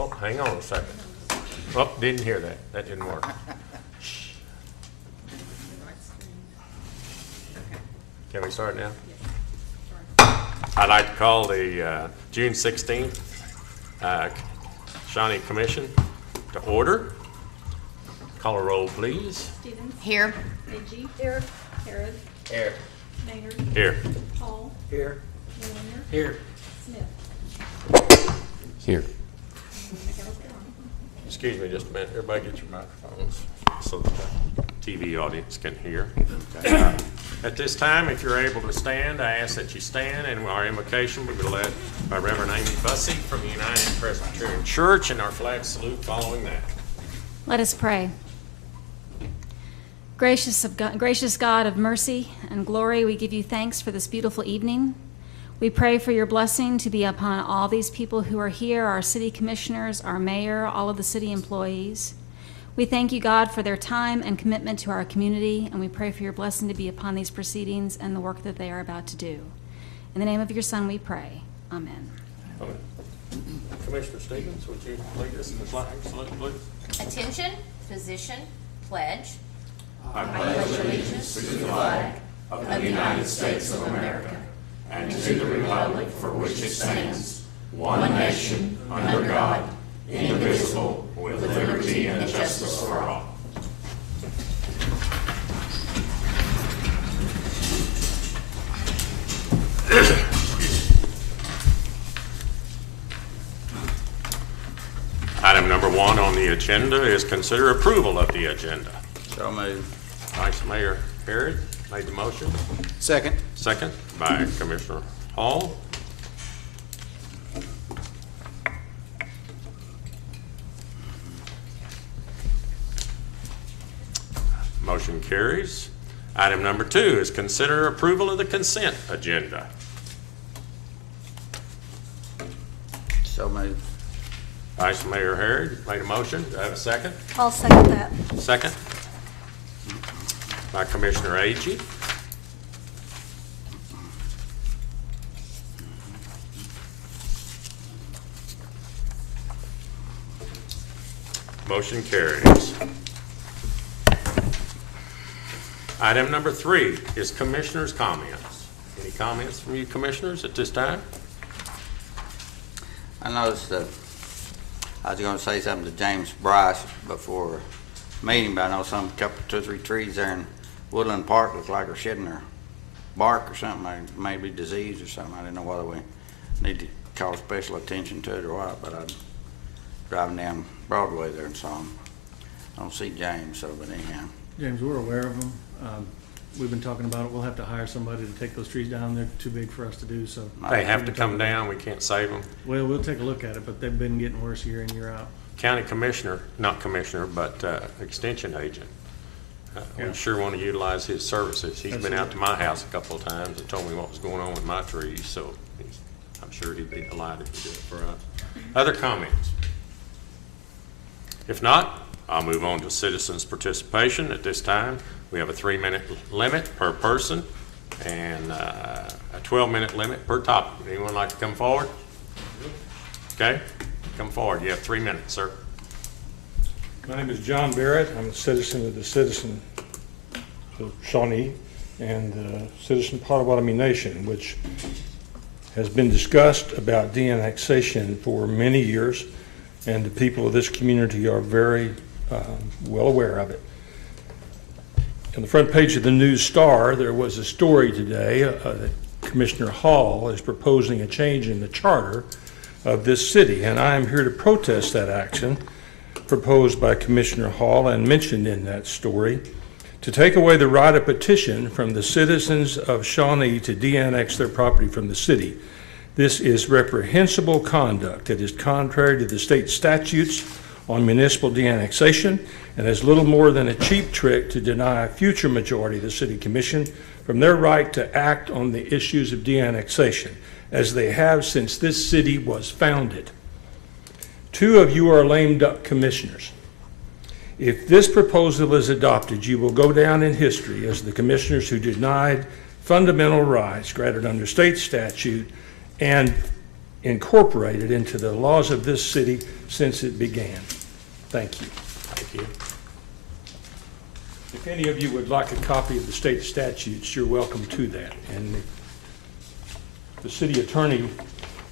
Oh, hang on a second. Oh, didn't hear that. That didn't work. Shh. Can we start now? I'd like to call the June 16th Shawnee Commission to order. Call a roll, please. Stevens. Here. Agee. Here. Harrod. Here. Maynard. Here. Hall. Here. Miller. Here. Smith. Here. Excuse me just a minute. Everybody get your microphones so that the TV audience can hear. Okay. At this time, if you're able to stand, I ask that you stand, and our invocation will be led by Reverend Amy Bussey from the United Presbyterian Church, and our flag salute following that. Let us pray. Gracious God of mercy and glory, we give you thanks for this beautiful evening. We pray for your blessing to be upon all these people who are here, our city commissioners, our mayor, all of the city employees. We thank you, God, for their time and commitment to our community, and we pray for your blessing to be upon these proceedings and the work that they are about to do. In the name of your Son, we pray. Amen. Amen. Commissioner Stevens, would you lead us in the flag salute, please? Attention, position, pledge. I pledge allegiance to the flag of the United States of America and to the republic for which it stands, one nation, under God, indivisible, with liberty and justice for all. Item number 1 on the agenda is consider approval of the agenda. So moved. Vice Mayor Harrod made the motion. Second. Second by Commissioner Hall. Motion carries. Item number 2 is consider approval of the consent agenda. So moved. Vice Mayor Harrod made a motion. Do I have a second? I'll second that. Second by Commissioner Agee. Motion carries. Item number 3 is commissioners' comments. Any comments from you commissioners at this time? I noticed that I was going to say something to James Bryce before the meeting, but I know two or three trees there in Woodland Park look like they're shedding their bark or something, maybe disease or something. I didn't know whether we need to call special attention to it or what, but I'm driving down Broadway there and saw him. I don't see James, so, but anyhow. James, we're aware of them. We've been talking about it. We'll have to hire somebody to take those trees down. They're too big for us to do, so. They have to come down. We can't save them. Well, we'll take a look at it, but they've been getting worse year in, year out. County commissioner, not commissioner, but extension agent. Yeah. We sure want to utilize his services. He's been out to my house a couple of times and told me what was going on with my trees, so I'm sure he'd be delighted to do it for us. Other comments? If not, I'll move on to citizens' participation. At this time, we have a 3-minute limit per person and a 12-minute limit per topic. Anyone like to come forward? Okay, come forward. You have 3 minutes, sir. My name is John Barrett. I'm a citizen of the Citizen of Shawnee and the Citizen Potawatomi Nation, which has been discussed about de-annexation for many years, and the people of this community are very well aware of it. On the front page of the News Star, there was a story today that Commissioner Hall is proposing a change in the charter of this city, and I am here to protest that action proposed by Commissioner Hall and mentioned in that story to take away the right of petition from the citizens of Shawnee to de-annex their property from the city. This is reprehensible conduct. It is contrary to the state statutes on municipal de-annexation and is little more than a cheap trick to deny a future majority of the City Commission from their right to act on the issues of de-annexation, as they have since this city was founded. 2 of you are lame duck commissioners. If this proposal is adopted, you will go down in history as the commissioners who denied fundamental rights granted under state statute and incorporated into the laws of this city since it began. Thank you. Thank you. If any of you would like a copy of the state statutes, you're welcome to that. And if the city attorney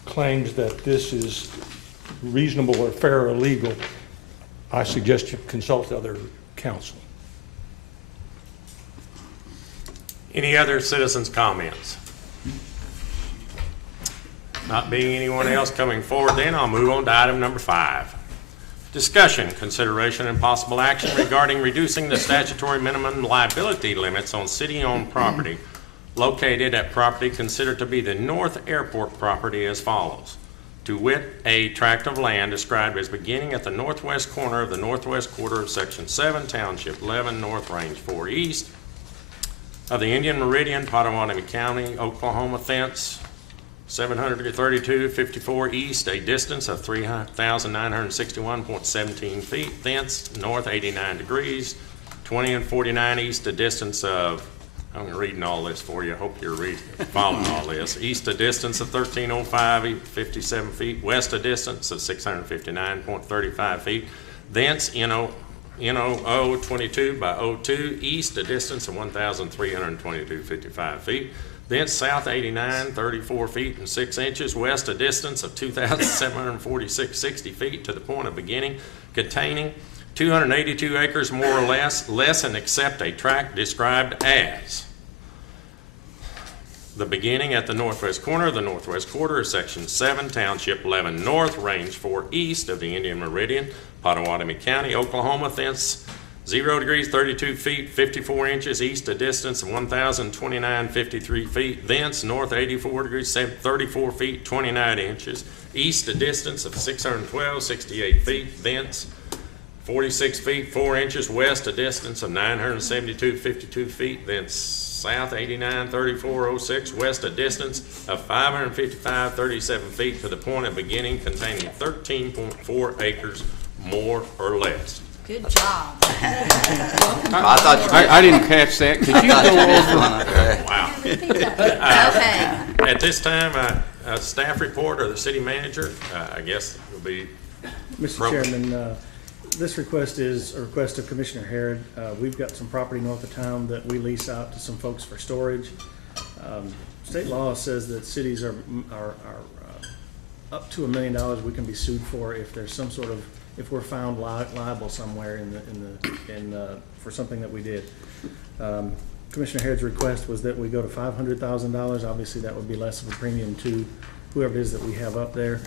claims that this is reasonable or fair or legal, I suggest you consult other counsel. Any other citizens' comments? Not being anyone else coming forward, then I'll move on to item number 5. Discussion, consideration, and possible action regarding reducing the statutory minimum liability limits on city-owned property located at property considered to be the North Airport property as follows. To wit, a tract of land described as beginning at the northwest corner of the northwest quarter of Section 7, Township 11, North Range 4 East of the Indian Meridian, Potawatomi County, Oklahoma, thence 732.54 east, a distance of 3,961.17 feet, thence north 89 degrees, 20 and 49 east, a distance of, I'm reading all this for you, I hope you're following all this, east a distance of 1305.57 feet, west a distance of 659.35 feet, thence NO 22 by 02, east a distance of 1,322.55 feet, thence south 89, 34 feet and 6 inches, west a distance of 2,746.60 feet to the point of beginning, containing 282 acres more or less and except a tract described as the beginning at the northwest corner of the northwest quarter of Section 7, Township 11 North, Range 4 East of the Indian Meridian, Potawatomi County, Oklahoma, thence 0 degrees 32 feet 54 inches east, a distance of 1,029.53 feet, thence north 84 degrees 34 feet 29 inches east, a distance of 612.68 feet, thence 46 feet 4 inches west, a distance of 972.52 feet, thence south 89.3406 west, a distance of 555.37 feet to the point of beginning, containing 13.4 acres more or less. Good job. I thought you I didn't catch that. Could you go over? Wow. Okay. At this time, staff report or the city manager, I guess will be. Mr. Chairman, this request is a request of Commissioner Harrod. We've got some property north of town that we lease out to some folks for storage. State law says that cities are up to $1 million we can be sued for if there's some sort of, if we're found liable somewhere for something that we did. Commissioner Harrod's request was that we go to $500,000. Obviously, that would be less of a premium to whoever it is that we have up there.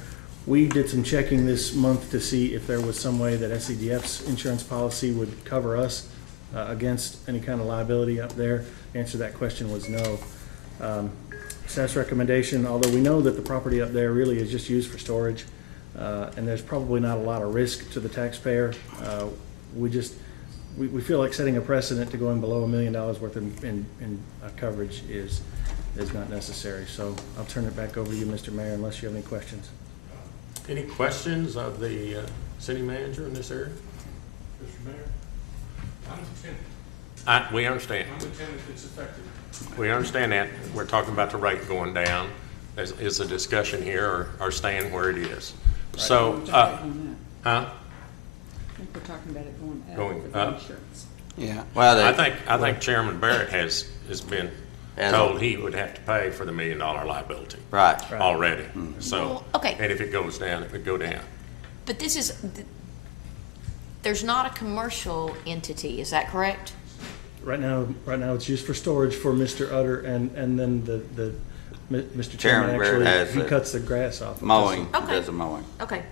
We did some checking this month to see if there was some way that SCDF's insurance policy would cover us against any kind of liability up there. The answer to that question was no. Staff's recommendation, although we know that the property up there really is just used for storage, and there's probably not a lot of risk to the taxpayer, we feel like setting a precedent to going below $1 million worth in coverage is not necessary. So I'll turn it back over to you, Mr. Mayor, unless you have any questions. Any questions of the city manager in this area? Mr. Mayor, I'm a tenant. We understand. I'm a tenant that's affected. We understand that. We're talking about the rate going down. Is a discussion here or staying where it is. So, I huh? think we're talking about it going up. Going with the up? insurance. Yeah, well, I think Chairman Barrett has been told he would have to pay for the $1 million liability right. already. So, Well, okay. and if it goes down, it would go down. But there's not a commercial entity, is that correct? Right now it's used for storage for Mr. Utter, and then Mr. Chairman Barrett has actually, he cuts the grass off. Mowing, Okay. does the mowing. Okay.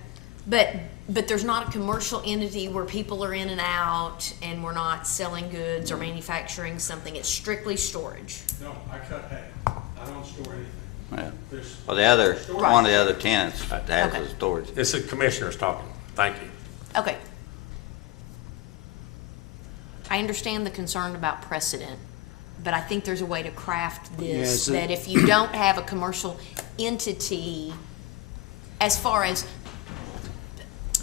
But there's not a commercial entity where people are in and out and we're not selling goods or manufacturing something. It's strictly storage. No, I cut hay. I don't store anything. Yeah. There's Well, the other, Right. one of the other tenants has Okay. the storage. This is commissioners talking. Thank you. Okay. I understand the concern about precedent, but I think there's a way to craft this Yeah, that if you don't have a commercial entity, as far as,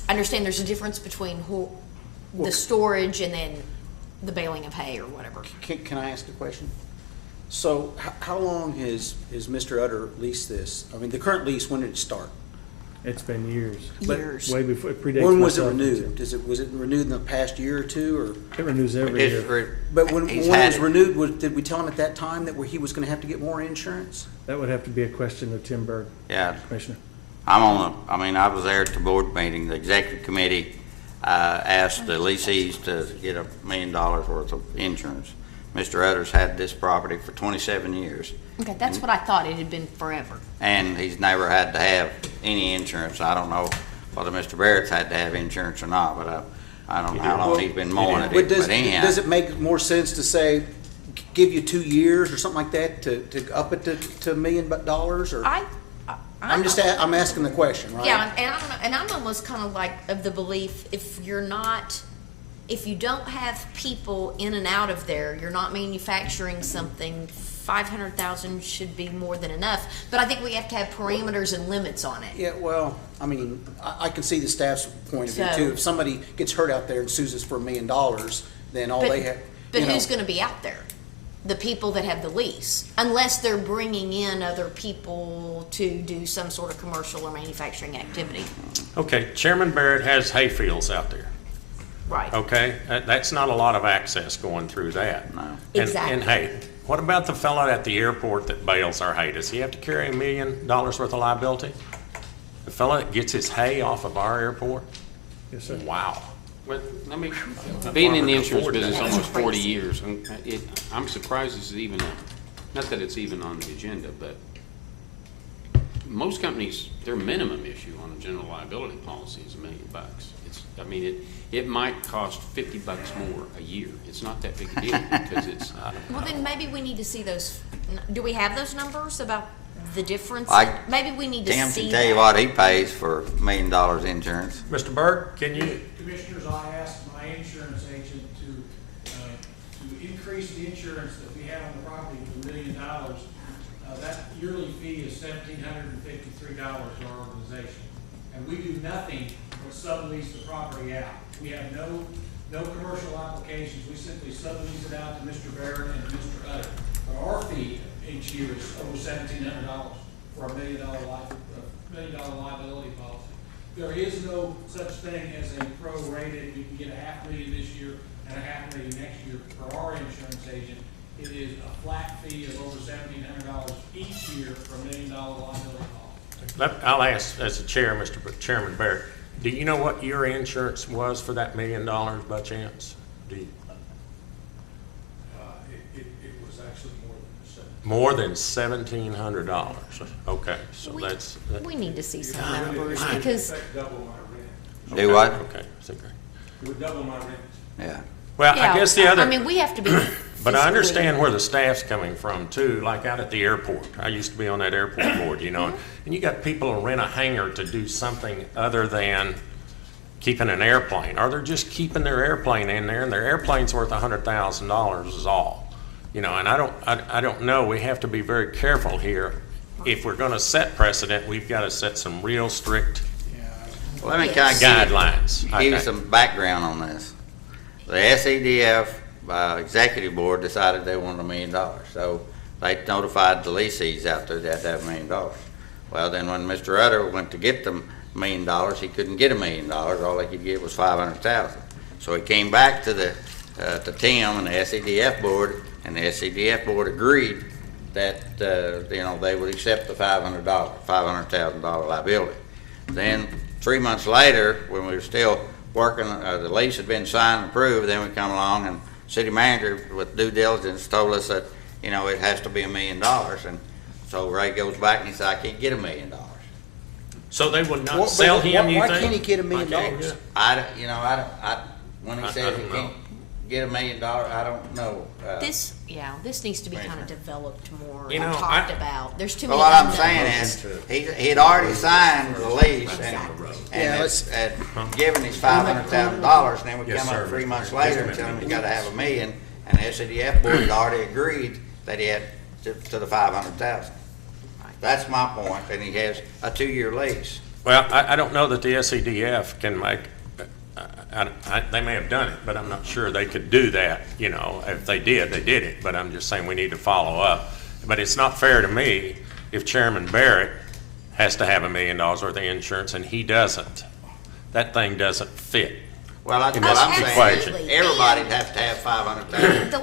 I understand there's a difference between the storage and then the baling of hay or whatever. Can I ask a question? So how long has Mr. Utter leased this? I mean, the current lease, when did it start? It's been years. Years. Way before, it predates When was it myself. renewed? Was it renewed in the past year or two, or? It renews every It's year. for- But when he's it had was it. renewed, did we tell him at that time that he was gonna have to get more insurance? That would have to be a question of Tim Berg, Yeah, Commissioner. I was there at the board meeting, the executive committee, asked the leasees to get $1 million worth of insurance. Mr. Utters had this property for 27 years, Okay, that's what I thought. It had been forever. and he's never had to have any insurance. I don't know whether Mr. Barrett's had to have insurance or not, but I don't know how long he's been mowing it, But does but anyhow. does it make more sense to say, give you 2 years or something like that to up it to $1 million, or? I'm asking the question, right? Yeah, and I don't know, and I'm almost kind of like of the belief, if you don't have people in and out of there, you're not manufacturing something, 500,000 should be more than enough. But I think we have to have parameters and limits on it. Yeah, well, I mean, I can see the staff's point of view So- too. If somebody gets hurt out there and sues us for $1 million, then all But- they have, But you know. who's gonna be out there? The people that have the lease, unless they're bringing in other people to do some sort of commercial or manufacturing activity. Okay, Chairman Barrett has hay fields out there, Right. okay? That's not a lot of access going through that. No. Exactly. And hay, what about the fellow at the airport that bales our hay? Does he have to carry $1 million worth of liability? The fellow that gets his hay off of our airport? Yes, sir. Wow. Well, let me, being in the insurance afford business that. almost 40 years, I'm surprised this is even, not that it's even on the agenda, but most companies, their minimum issue on a general liability policy is $1 million. It might cost $50 more a year. It's not that big a deal because it's, Well, then maybe we need to see those, do we have those numbers about the difference? Maybe we need to Tim see can tell you that. what he pays for $1 million insurance. Mr. Berg, can you, Commissioners, I asked my insurance agent to increase the insurance that we have on the property to $1 million. That yearly fee is $1,753 to our organization. And we do nothing but sublease the property out. We have no commercial applications. We simply sublease it out to Mr. Barrett and to Mr. Utter. But our fee each year is over $1,700 for $1 million liability policy. There is no such thing as a prorated, you can get $500,000 this year and $500,000 next year. For our insurance agent, it is a flat fee of over $1,700 each year for $1 million liability policy. I'll ask as the chair, Chairman Barrett, do you know what your insurance was for that $1 million by chance? Do you? It was actually more than $7,000. More than $1,700. Okay, so that's. We need to see some numbers because, Double my rent. Do what? Okay, so great. It would double my rent. Yeah. Well, yeah, I guess the other. I mean, we have to be. But I fiscally- understand where the staff's coming from too, like out at the airport. I used to be on that airport board, you know, and you got people who rent a hangar to do something other than keeping an airplane, or they're just keeping their airplane in there, and their airplane's worth $100,000 is all. You know, and I don't know, we have to be very careful here. If we're gonna set precedent, we've gotta set some real strict Let me Yes. kind of guidelines. give I you think. some background on this. The SEDF executive board decided they wanted $1 million, so they notified the leasees out there that had to have $1 million. Well, then when Mr. Utter went to get them $1 million, he couldn't get $1 million. All they could get was $500,000. So he came back to to Tim and the SEDF board, and the SEDF board agreed that they would accept the $500,000 liability. Then 3 months later, when we were still working, the lease had been signed and approved, then we come along and city manager with due diligence told us that, it has to be $1 million. And so Ray goes back and he said, I can't get $1 million. So they would not sell him, you think? Why can't he get $1 million? When he I says don't he know. can't get $1 million, I don't know. This needs to be kind of developed more You and know, talked about. There's too But many. what I'm unknowns. saying is, he had already signed the lease Exactly. and had given his $500,000, and then we Yes, come sir, up 3 Mr. months Mayor. later and tell him he's gotta have $1 million, and the SCDF board had already agreed that he had to the $500,000. That's my point, and he has a 2-year lease. Well, I don't know that the SEDF can make, they may have done it, but I'm not sure they could do that, if they did, they did it, but I'm just saying we need to follow up. But it's not fair to me if Chairman Barrett has to have $1 million worth of insurance, and he doesn't. That thing doesn't fit. Well, that's in what this I'm saying. equation. Everybody'd have to have 500,000. The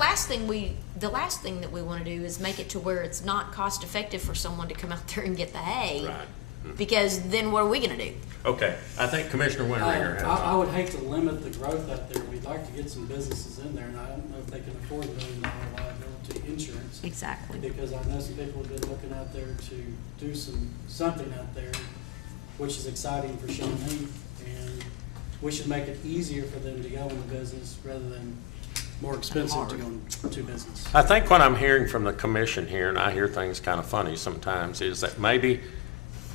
last thing that we want to do is make it to where it's not cost effective for someone to come out there and get the hay. Right. Because then what are we gonna do? Okay, I think Commissioner Winteringer has. I would hate to limit the growth out there. We'd like to get some businesses in there, and I don't know if they can afford $1 million liability insurance. Exactly. Because I know some people have been looking out there to do something out there, which is exciting for Shawnee, and we should make it easier for them to go into business rather than more expensive to go into business. I think what I'm hearing from the commission here, and I hear things kind of funny sometimes, is that maybe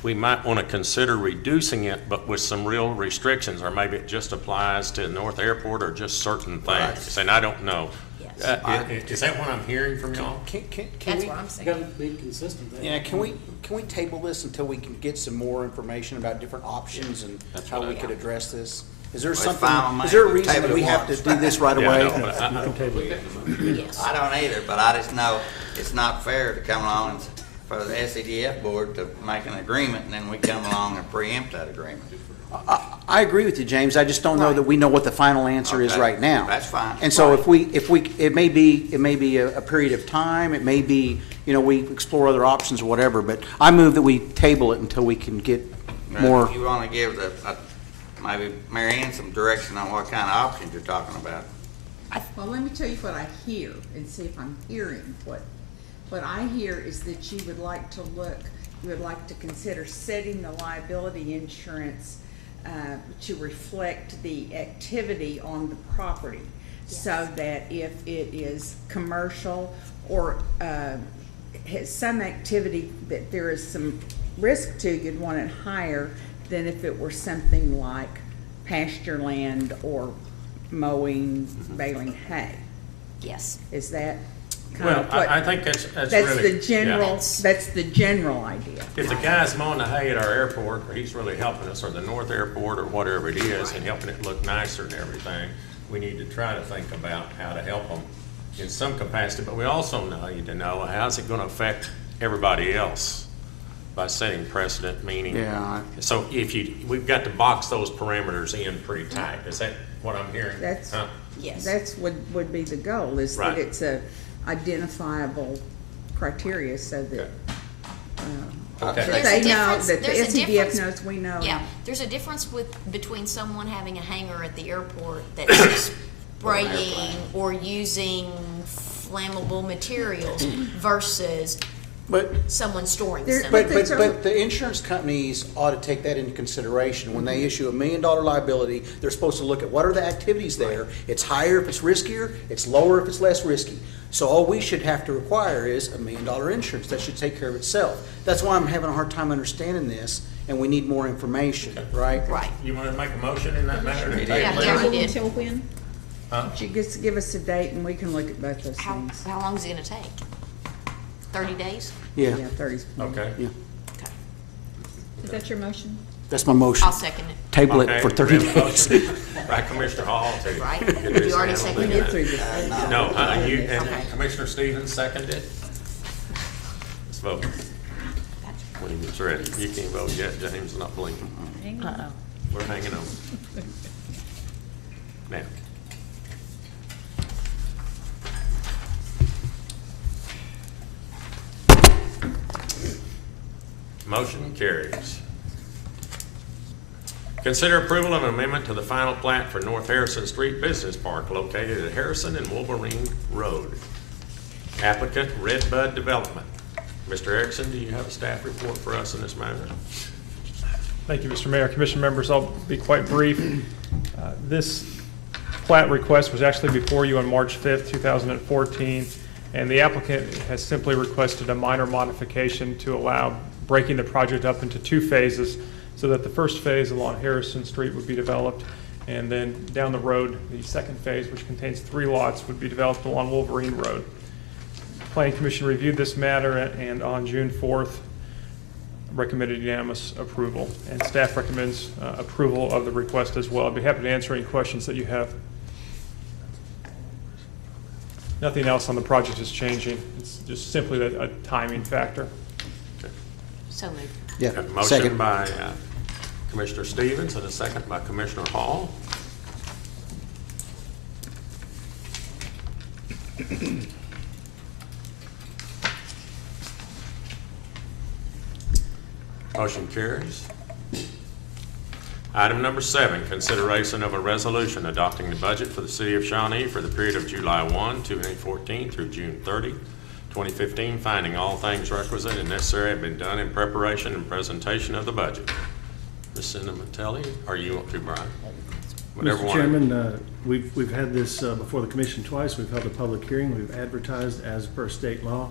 we might want to consider reducing it, but with some real restrictions, or maybe it just applies to North Airport or just certain things, and I don't know. Yes. Is that what I'm hearing from y'all? Can That's we, what I'm You saying. gotta be consistent there. yeah, can we table this until we can get some more information about different options and That's how what we I- could address this? Is there Well, it's something, fine with is there a me. reason Table that we it have to once. do this right Yeah, away? I know, but I- You can table it. Yes. I don't either, but I just know it's not fair to come along and for the SCDF board to make an agreement and then we come along and preempt that agreement. I agree with you, James. I just don't know that we know what the final answer is Okay, right now. that's fine. And so if we, it may be a period of time, it may be, we explore other options or whatever, but I move that we table it until we can get more. You want to give maybe Mary Ann some direction on what kind of options you're talking about? Well, let me tell you what I hear and see if I'm hearing what I hear is that you would like to consider setting the liability insurance to reflect the activity on the property. So that if it is commercial or has some activity that there is some risk to, you'd want it higher than if it were something like pasture land or mowing, baling hay. Yes. Is that kind Well, of what? I think that's That's really. the general, yeah. that's the general idea. If the guy's mowing the hay at our airport, or he's really helping us, or the North Airport, or whatever it is, and helping it look nicer and everything, we need to try to think about how to help them in some capacity, but we also need to know how's it gonna affect everybody else by setting precedent, meaning. Yeah. So we've got to box those parameters in pretty tight. Is that what I'm hearing? That's- Huh? Yes. That's would be the goal, is Right. that it's a identifiable criteria so that, Okay. that There's they a know, difference- that the there's a SCDF difference- knows we know. Yeah, there's a difference between someone having a hangar at the airport that's spraying or using flammable materials versus But someone storing There- something. But the insurance companies ought to take that into consideration. When they issue $1 million liability, they're supposed to look at what are the activities there. It's higher if it's riskier, it's lower if it's less risky. So all we should have to require is $1 million insurance. That should take care of itself. That's why I'm having a hard time understanding this, and we need more information, right? Right. You wanna make a motion in that matter? to Yeah, table it? yeah, we did. Until when? Huh? You just give us a date and we can look at both those How things. long is it gonna take? 30 days? Yeah, 30. Okay. yeah. Okay. Is that your motion? That's my motion. I'll second it, Table it Okay, for we 30 have a days. motion by Commissioner Hall to. right? get this You already handled. seconded Get it? through this. No, you, and Okay. Commissioner Stevens seconded. Let's vote. When he gets ready. You can't vote yet, James is not blinking. Uh-oh. We're hanging on. Now. Motion carries. Consider approval of an amendment to the final plat for North Harrison Street Business Park located at Harrison and Wolverine Road. Applicant Redbud Development. Mr. Erickson, do you have a staff report for us in this matter? Thank you, Mr. Mayor. Commission members, I'll be quite brief. This plat request was actually before you on March 5th, 2014, and the applicant has simply requested a minor modification to allow breaking the project up into two phases so that the first phase along Harrison Street would be developed, and then down the road, the second phase, which contains 3 lots, would be developed along Wolverine Road. Planning Commission reviewed this matter and on June 4th recommended unanimous approval, and staff recommends approval of the request as well. I'd be happy to answer any questions that you have. Nothing else on the project is changing. It's just simply a timing factor. So moved. Yeah, Got a motion second. by Commissioner Stevens and a second by Commissioner Hall. Motion carries. Item number 7, consideration of a resolution adopting the budget for the city of Shawnee for the period of July 1, 2014 through June 30, 2015, finding all things requisite and necessary have been done in preparation and presentation of the budget. Ms. Cinnamatelli, or you want to, Brian? Whatever Mr. one. Chairman, we've had this before the commission twice. We've held a public hearing. We've advertised as per state law.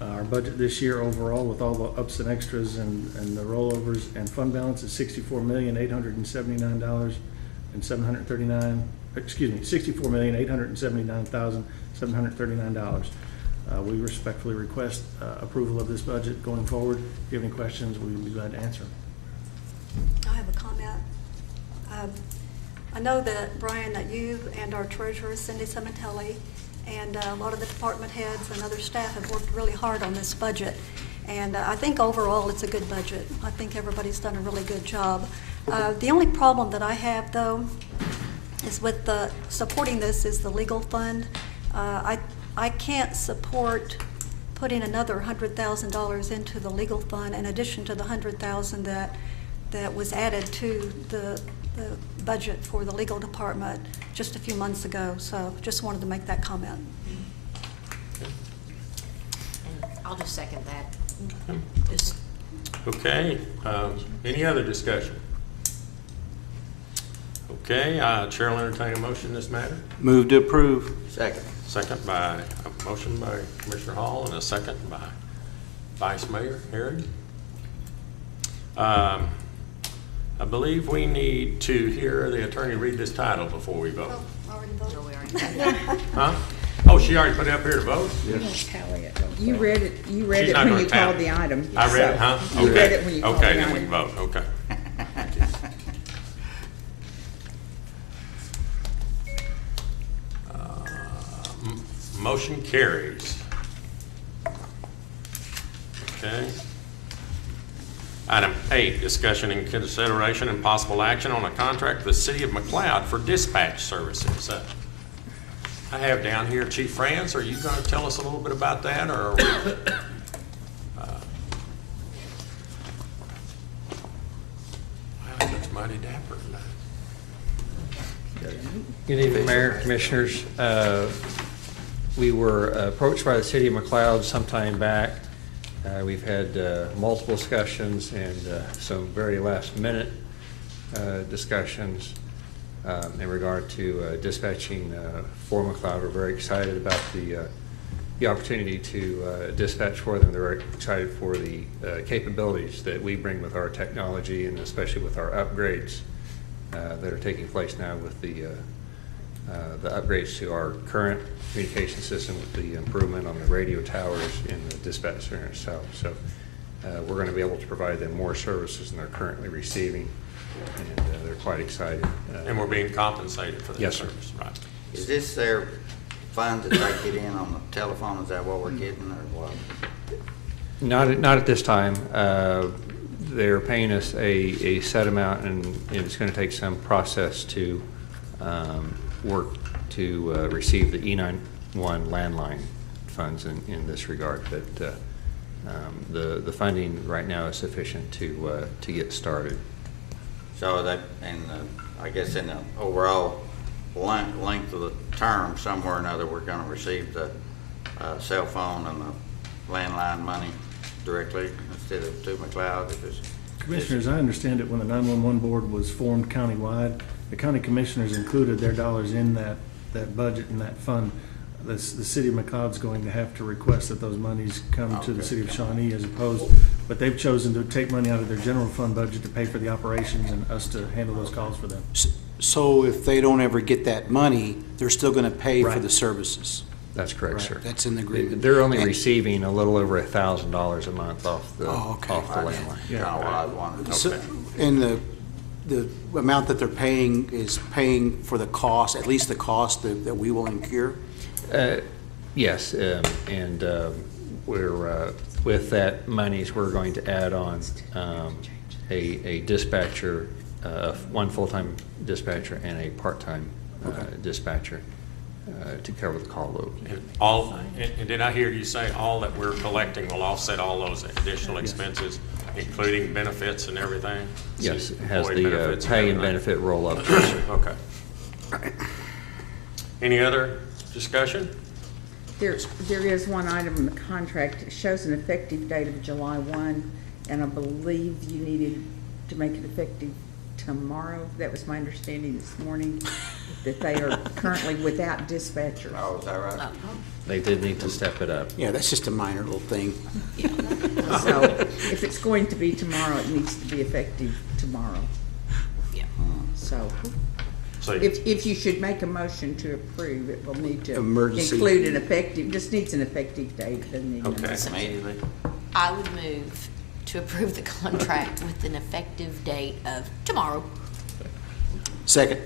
Our budget this year overall, with all the ups and extras and the rollovers and fund balance, is $64,879,739. Excuse me, $64,879,739. We respectfully request approval of this budget going forward. If you have any questions, we would be glad to answer them. I have a comment. I know that, Brian, that you and our treasurer, Cindy Cinnamatelli, and a lot of the department heads and other staff have worked really hard on this budget. And I think overall it's a good budget. I think everybody's done a really good job. The only problem that I have, though, is with supporting this is the legal fund. I can't support putting another $100,000 into the legal fund in addition to the $100,000 that was added to the budget for the legal department just a few months ago. So just wanted to make that comment. And I'll just second that. Just Okay, any other discussion? Okay, Chair will entertain a motion in this matter. Move to approve. Second. Second by, a motion by Commissioner Hall and a second by Vice Mayor Herod. I believe we need to hear the attorney read this title before we vote. Already voted. Huh? Oh, she already put it up here to vote? Yes. You read it She's when not gonna you tally. called the item. I read it, so huh? You Okay. read it when you called the Okay, item. then we can vote, okay. Motion carries. Okay. Item 8, discussion and consideration and possible action on a contract with the City of McLeod for dispatch services. I have down here Chief Franz. Are you going to tell us a little bit about that, or? Wow, he looks mighty dapper tonight. Good evening, Mayor, Commissioners. We were approached by the City of McLeod sometime back. We've had multiple discussions and some very last-minute discussions in regard to dispatching for McLeod. We're very excited about the opportunity to dispatch for them. They're very excited for the capabilities that we bring with our technology, and especially with our upgrades that are taking place now with the upgrades to our current communication system, with the improvement on the radio towers in the dispatch center itself. So we're going to be able to provide them more services than they're currently receiving, and they're quite excited. And we're being compensated for that Yes, sir. service, right? Is this their funds that they get in on the telephone? Is that what we're getting, or what? Not at this time. They're paying us a set amount, and it's going to take some process to work to receive the E91 landline funds in this regard. But the funding right now is sufficient to get started. So that, I guess in the overall length of the term, somewhere or another, we're gonna receive the cell phone and the landline money directly instead of to McLeod. Commissioners, I understand it when the 911 board was formed countywide, the county commissioners included their dollars in that budget and that fund. The city of McLeod's going to have to request that those monies come to the city of Shawnee as opposed, but they've chosen to take money out of their general fund budget to pay for the operations and us to handle those calls for them. So if they don't ever get that money, they're still gonna pay for Right. the services? That's correct, sir. That's in the agreement. They're only And- receiving a little over $1,000 a month off the Oh, okay. landline. Kinda what I wanted. So, and the amount that they're paying is paying for the cost, at least the cost that we will incur? Yes, and with that monies, we're going to add on a dispatcher, one full-time dispatcher and a part-time dispatcher to cover the call load. And did I hear you say all that we're collecting will offset all those additional expenses, including benefits and everything? Yes, it has Employee the benefits pay and everything? benefit roll-up. Okay. Any other discussion? There is one item in the contract. It shows an effective date of July 1, and I believe you needed to make it effective tomorrow. That was my understanding this morning, that they are currently without dispatchers. Oh, is that right? They did need to step it up. Yeah, that's just a minor little thing. So if it's going to be tomorrow, it needs to be effective tomorrow. Yeah. So So if you should make a motion to approve, it will need to Emergency. include an effective, just needs an effective date, doesn't need an Okay. emergency. Immediately. I would move to approve the contract with an effective date of tomorrow. Second.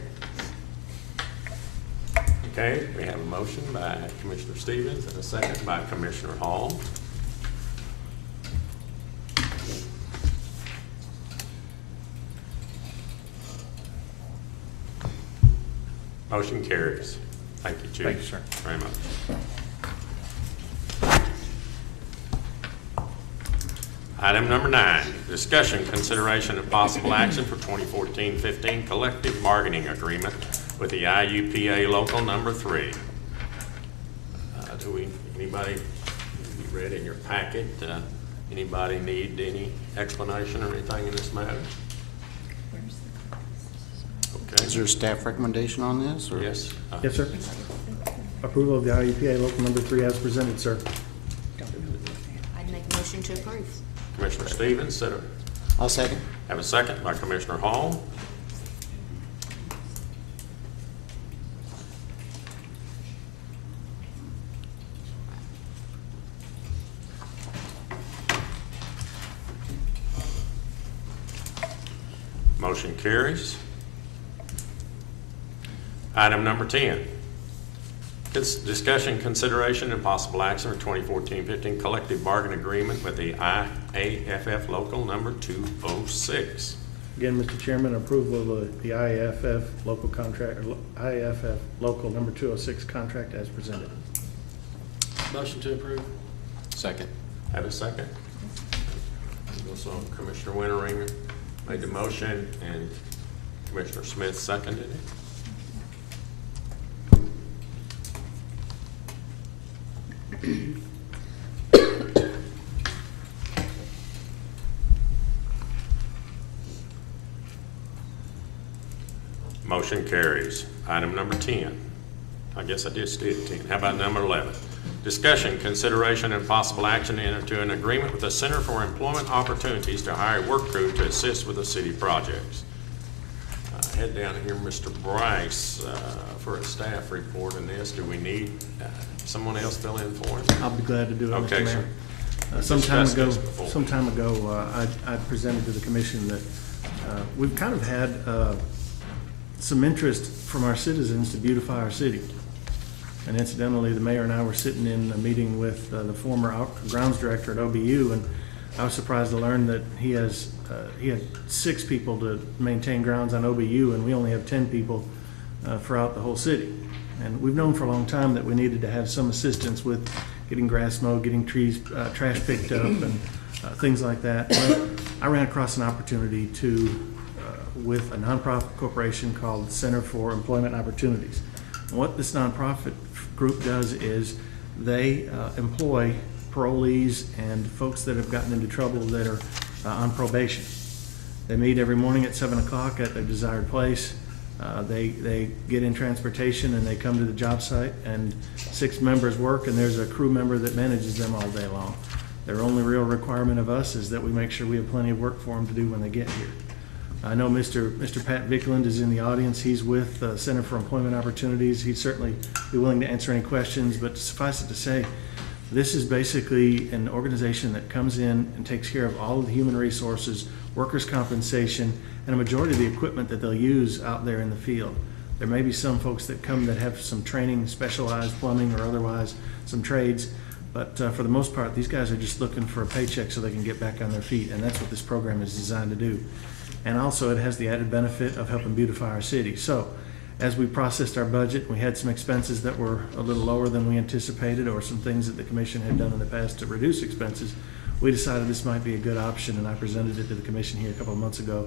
Okay, we have a motion by Commissioner Stevens and a second by Commissioner Hall. Motion carries. Thank you, Chief. Thank you, sir. Very much. Item number 9, discussion, consideration, and possible action for 2014-15 collective bargaining agreement with the IUPA Local Number 3. Anybody, you read in your packet, anybody need any explanation or anything in this matter? Okay. Is there a staff recommendation on this, or? Yes. Yes, sir. Approval of the IUPA Local Number 3 as presented, sir. I'd make a motion to approve. Commissioner Stevens, I'll second. have a second by Commissioner Hall. Motion carries. Item number 10, discussion, consideration, and possible action for 2014-15 collective bargain agreement with the IAFF Local Number 206. Again, Mr. Chairman, approval of the IAFF local contract, or IAFF Local Number 206 contract as presented. Motion to approve. Second. Have a second? Also, Commissioner Winteringer made the motion and Commissioner Smith seconded it. Motion carries. Item number 10. I guess I did state 10. How about number 11? Discussion, consideration, and possible action to enter into an agreement with the Center for Employment Opportunities to hire a work crew to assist with the city projects. Head down here, Mr. Bryce, for a staff report on this. Do we need someone else fill in for him? I'll be glad to do it, Mr. Okay, Mayor. sir. Some time Discussed ago, this before. I presented to the commission that we've kind of had some interest from our citizens to beautify our city. And incidentally, the mayor and I were sitting in a meeting with the former grounds director at OBU, and I was surprised to learn that he had 6 people to maintain grounds on OBU, and we only have 10 people throughout the whole city. And we've known for a long time that we needed to have some assistance with getting grass mowed, getting trash picked up, and things like that. But I ran across an opportunity with a nonprofit corporation called the Center for Employment Opportunities. And what this nonprofit group does is they employ parolees and folks that have gotten into trouble that are on probation. They meet every morning at 7 o'clock at their desired place. They get in transportation and they come to the job site, and 6 members work, and there's a crew member that manages them all day long. Their only real requirement of us is that we make sure we have plenty of work for them to do when they get here. I know Mr. Pat Vickland is in the audience. He's with the Center for Employment Opportunities. He'd certainly be willing to answer any questions, but suffice it to say, this is basically an organization that comes in and takes care of all of the human resources, workers' compensation, and a majority of the equipment that they'll use out there in the field. There may be some folks that come that have some training, specialized plumbing or otherwise, some trades, But for the most part, these guys are just looking for a paycheck so they can get back on their feet, and that's what this program is designed to do. And also, it has the added benefit of helping beautify our city. So, as we processed our budget, we had some expenses that were a little lower than we anticipated, or some things that the commission had done in the past to reduce expenses. We decided this might be a good option, and I presented it to the commission here a couple of months ago.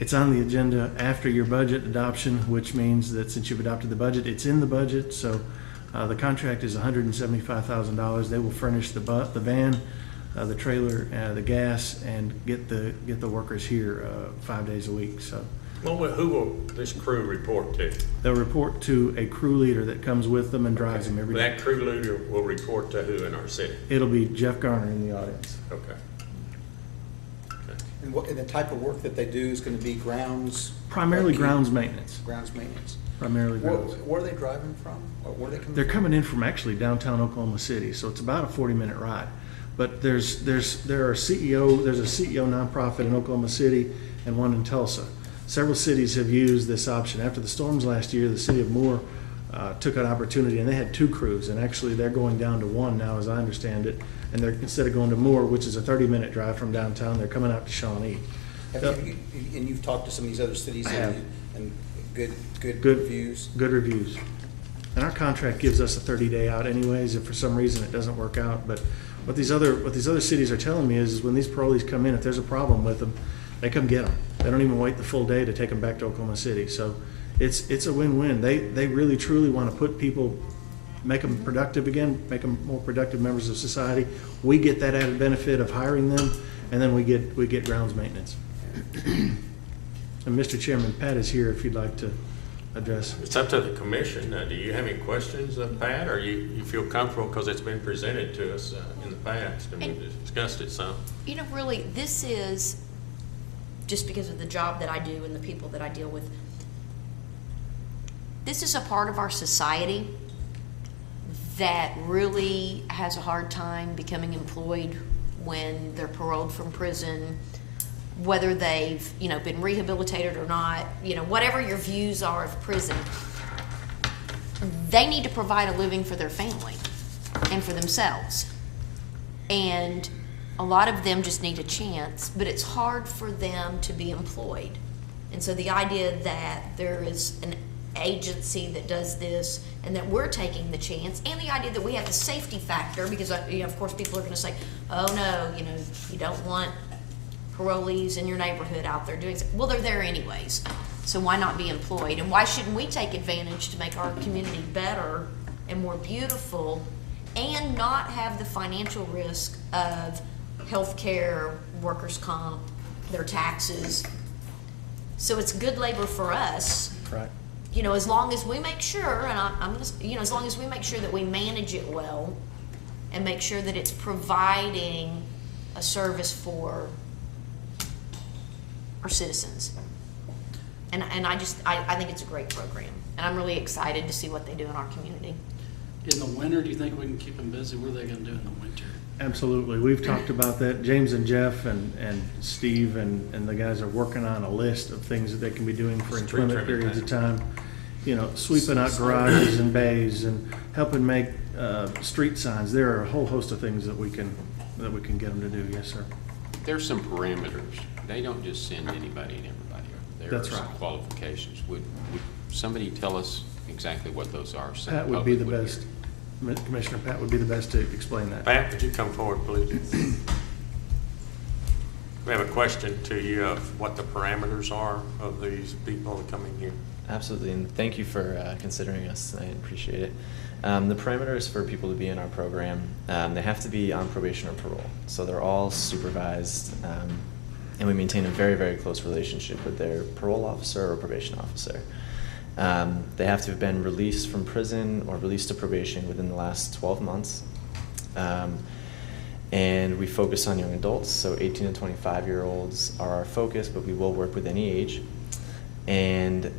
It's on the agenda after your budget adoption, which means that since you've adopted the budget, it's in the budget. So the contract is $175,000. They will furnish the van, the trailer, the gas, and get the workers here 5 days a week. So. Well, who will this crew report to? They'll report to a crew leader that comes with them and drives them every day. That crew leader will report to who in our city? It'll be Jeff Garner in the audience. Okay. And the type of work that they do is gonna be grounds? Primarily grounds maintenance. Grounds maintenance. Primarily grounds. Where are they driving from? Or where are they coming from? They're coming in from actually downtown Oklahoma City, so it's about a 40-minute ride. But there's a CEO nonprofit in Oklahoma City and one in Tulsa. Several cities have used this option. After the storms last year, the city of Moore took an opportunity, and they had 2 crews, and actually they're going down to 1 now, as I understand it. And they're, instead of going to Moore, which is a 30-minute drive from downtown, they're coming out to Shawnee. And you've talked to some of these other cities I have. and good reviews? Good reviews. And our contract gives us a 30-day out anyways, if for some reason it doesn't work out. But what these other cities are telling me is when these parolees come in, if there's a problem with them, they come get them. They don't even wait the full day to take them back to Oklahoma City. So it's a win-win. They really truly want to put people, make them productive again, make them more productive members of society. We get that added benefit of hiring them, and then we get grounds maintenance. And Mr. Chairman, Pat is here if you'd like to address. It's up to the commission. Do you have any questions of Pat, or you feel comfortable because it's been presented to us in the past and we've discussed it some? You know, really, this is, just because of the job that I do and the people that I deal with, this is a part of our society that really has a hard time becoming employed when they're paroled from prison, whether they've, been rehabilitated or not, whatever your views are of prison, they need to provide a living for their family and for themselves. And a lot of them just need a chance, but it's hard for them to be employed. And so the idea that there is an agency that does this and that we're taking the chance, and the idea that we have the safety factor, because of course people are going to say, oh no, you don't want parolees in your neighborhood out there doing well, they're there anyways, so why not be employed? And why shouldn't we take advantage to make our community better and more beautiful and not have the financial risk of health care, workers' comp, their taxes? So it's good labor for us. Right. As long as we make sure, and I'm gonna, as long as we make sure that we manage it well and make sure that it's providing a service for our citizens. And I think it's a great program, and I'm really excited to see what they do in our community. In the winter, do you think we can keep them busy? What are they gonna do in the winter? Absolutely. We've talked about that. James and Jeff and Steve and the guys are working on a list of things that they can be doing for inclement periods of time. Sweeping out garages and bays and helping make street signs. There are a whole host of things that we can get them to do. Yes, sir. There's some parameters. They don't just send anybody and everybody. There That's are some right. qualifications. Would somebody tell us exactly what those are? So Pat the would be public the hear? best. Commissioner Pat would be the best to explain that. Pat, would you come forward, please? We have a question to you of what the parameters are of these people coming here. Absolutely, and thank you for considering us. I appreciate it. The parameters for people to be in our program, they have to be on probation or parole. So they're all supervised, and we maintain a very, very close relationship with their parole officer or probation officer. They have to have been released from prison or released to probation within the last 12 months. And we focus on young adults, so 18 to 25-year-olds are our focus, but we will work with any age. And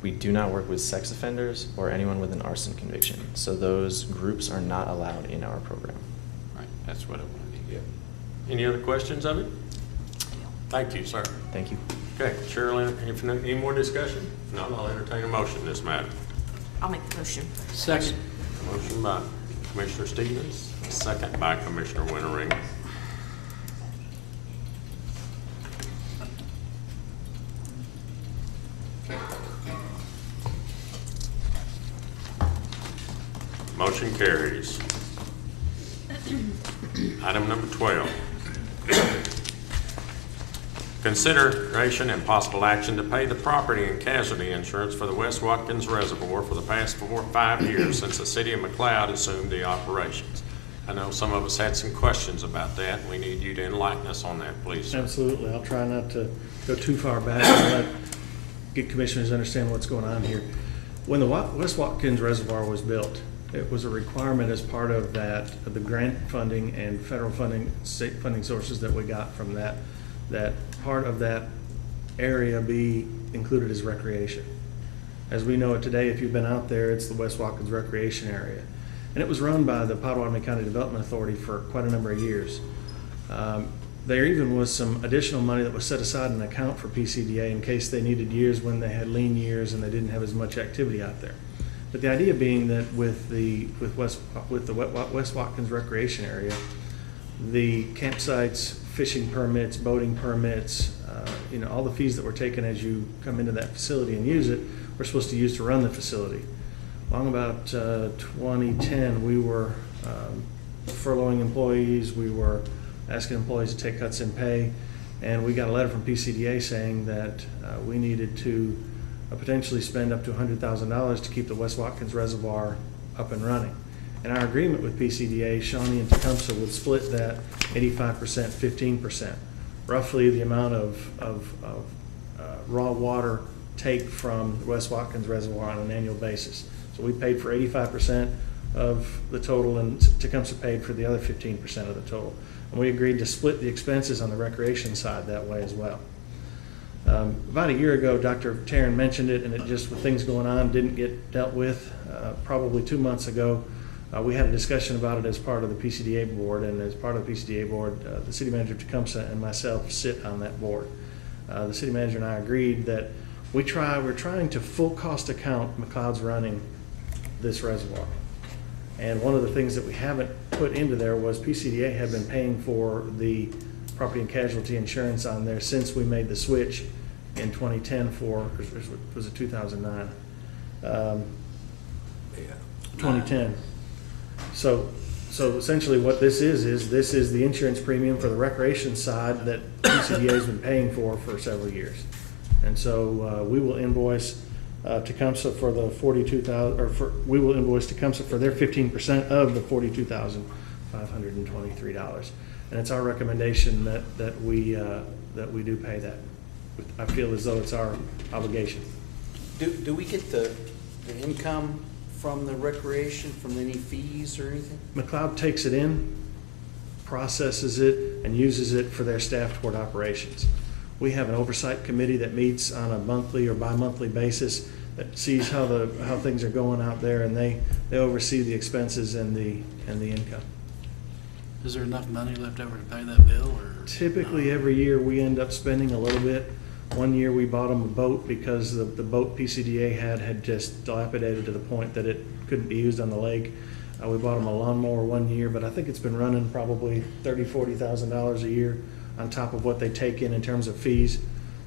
we do not work with sex offenders or anyone with an arson conviction. So those groups are not allowed in our program. Right, that's what I wanted to hear. Any other questions of it? Thank you, sir. Thank you. Okay, Cheryl, any more discussion? No, I'll entertain a motion in this matter. I'll make the motion. Second. Motion by Commissioner Stevens, second by Commissioner Wintering. Motion carries. Item number 12. Consideration and possible action to pay the property and casualty insurance for the West Watkins Reservoir for the past 4 or 5 years since the city of McLeod assumed the operations. I know some of us had some questions about that. We need you to enlighten us on that, please, sir. Absolutely. I'll try not to go too far back and get commissioners to understand what's going on here. When the West Watkins Reservoir was built, it was a requirement as part of that, of the grant funding and federal funding, state funding sources that we got from that part of that area be included as recreation. As we know it today, if you've been out there, it's the West Watkins Recreation Area. And it was run by the Potawatomi County Development Authority for quite a number of years. There even was some additional money that was set aside in an account for PCDA in case they needed years when they had lean years and they didn't have as much activity out there. But the idea being that with the West Watkins Recreation Area, the campsites, fishing permits, boating permits, all the fees that were taken as you come into that facility and use it, we're supposed to use to run the facility. Long about 2010, we were furloughing employees, we were asking employees to take cuts in pay, and we got a letter from PCDA saying that we needed to potentially spend up to $100,000 to keep the West Watkins Reservoir up and running. In our agreement with PCDA, Shawnee and Tecumseh would split that 85%, 15%, roughly the amount of raw water take from the West Watkins Reservoir on an annual basis. So we paid for 85% of the total, and Tecumseh paid for the other 15% of the total. And we agreed to split the expenses on the recreation side that way as well. About a year ago, Dr. Taryn mentioned it, and it just, with things going on, didn't get dealt with. Probably 2 months ago, we had a discussion about it as part of the PCDA board, and as part of the PCDA board, the city manager of Tecumseh and myself sit on that board. The city manager and I agreed that we're trying to full cost account McLeod's running this reservoir. And one of the things that we haven't put into there was PCDA had been paying for the property and casualty insurance on there since we made the switch in 2010 for, was it 2009? 2010. So essentially what this is this is the insurance premium for the recreation side that PCDA has been paying for several years. And so we will invoice Tecumseh for the we will invoice Tecumseh for their 15% of the $42,523. And it's our recommendation that we do pay that. I feel as though it's our obligation. Do we get the income from the recreation, from any fees or anything? McLeod takes it in, processes it, and uses it for their staff toward operations. We have an oversight committee that meets on a monthly or bi-monthly basis that sees how things are going out there, and they oversee the expenses and the income. Is there enough money left over to pay that bill, or? Typically, every year we end up spending a little bit. One year we bought them a boat because the boat PCDA had just dilapidated to the point that it couldn't be used on the lake. We bought them a lawnmower one year, but I think it's been running probably $30,000, $40,000 a year on top of what they take in terms of fees.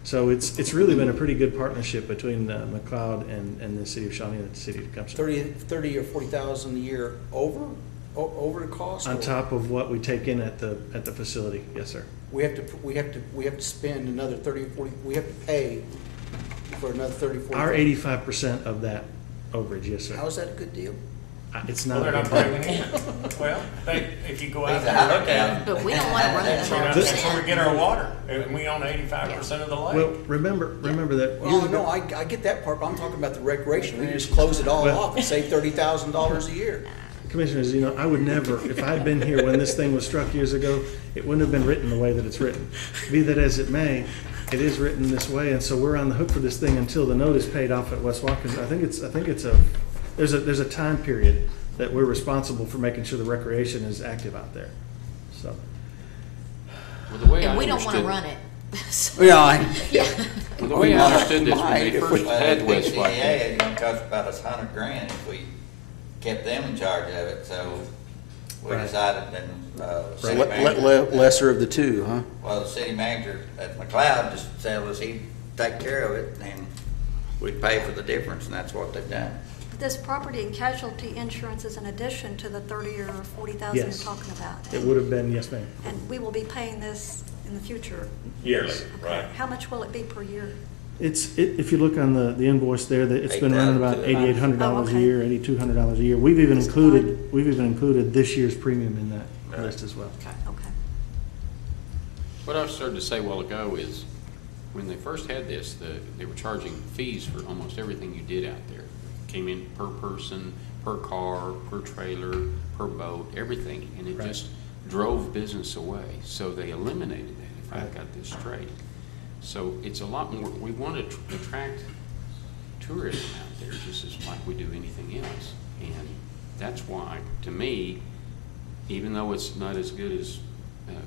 So it's really been a pretty good partnership between McLeod and the city of Shawnee and the city of Tecumseh. 30 or 40,000 a year over the cost? On top of what we take in at the facility, yes, sir. We have to spend another 30 or 40. We have to pay for another 30 or 40. Our 85% of that overage, yes, sir. How is that a good deal? It's Well, not. they're not bringing in. Well, if you go out there and look at it. But we don't want to run it at That's where 100%. we get our water, and we own 85% of the lake. Well, remember that. Well, no, I get that part, but I'm talking about the recreation. We just close it all Well- off and save $30,000 a year. Commissioners, I would never, if I had been here when this thing was struck years ago, it wouldn't have been written the way that it's written. Be that as it may, it is written this way, and so we're on the hook for this thing until the note is paid off at West Watkins. There's a time period that we're responsible for making sure the recreation is active out there. So. Well, the way And I we don't want to understood- run it. Yeah, Well, the way I understood this, when they first had West PCDA, Watkins, it's gonna cost about $100,000 if we kept them in charge of it, so We decided then, city manager. Lesser of the two, huh? Well, the city manager at McLeod just told us he'd take care of it and we'd pay for the difference, and that's what they've done. This property and casualty insurance is in addition to the 30 or 40,000 you're Yes. talking about. It would have been, yes, ma'am. And we will be paying this in the future. Yearly, Okay. right? How much will it be per year? If you look on the invoice there, that it's been running about $8,800 a year, $8,200 a year. We've even included this year's premium in that list as well. Okay. What I started to say a while ago is, when they first had this, they were charging fees for almost everything you did out there. Came in per person, per car, per trailer, per boat, everything, and it Right. just drove business away. So they eliminated that, if I've got this straight. So it's a lot more, we want to attract tourism out there, just as like we do anything else. And that's why, to me, even though it's not as good as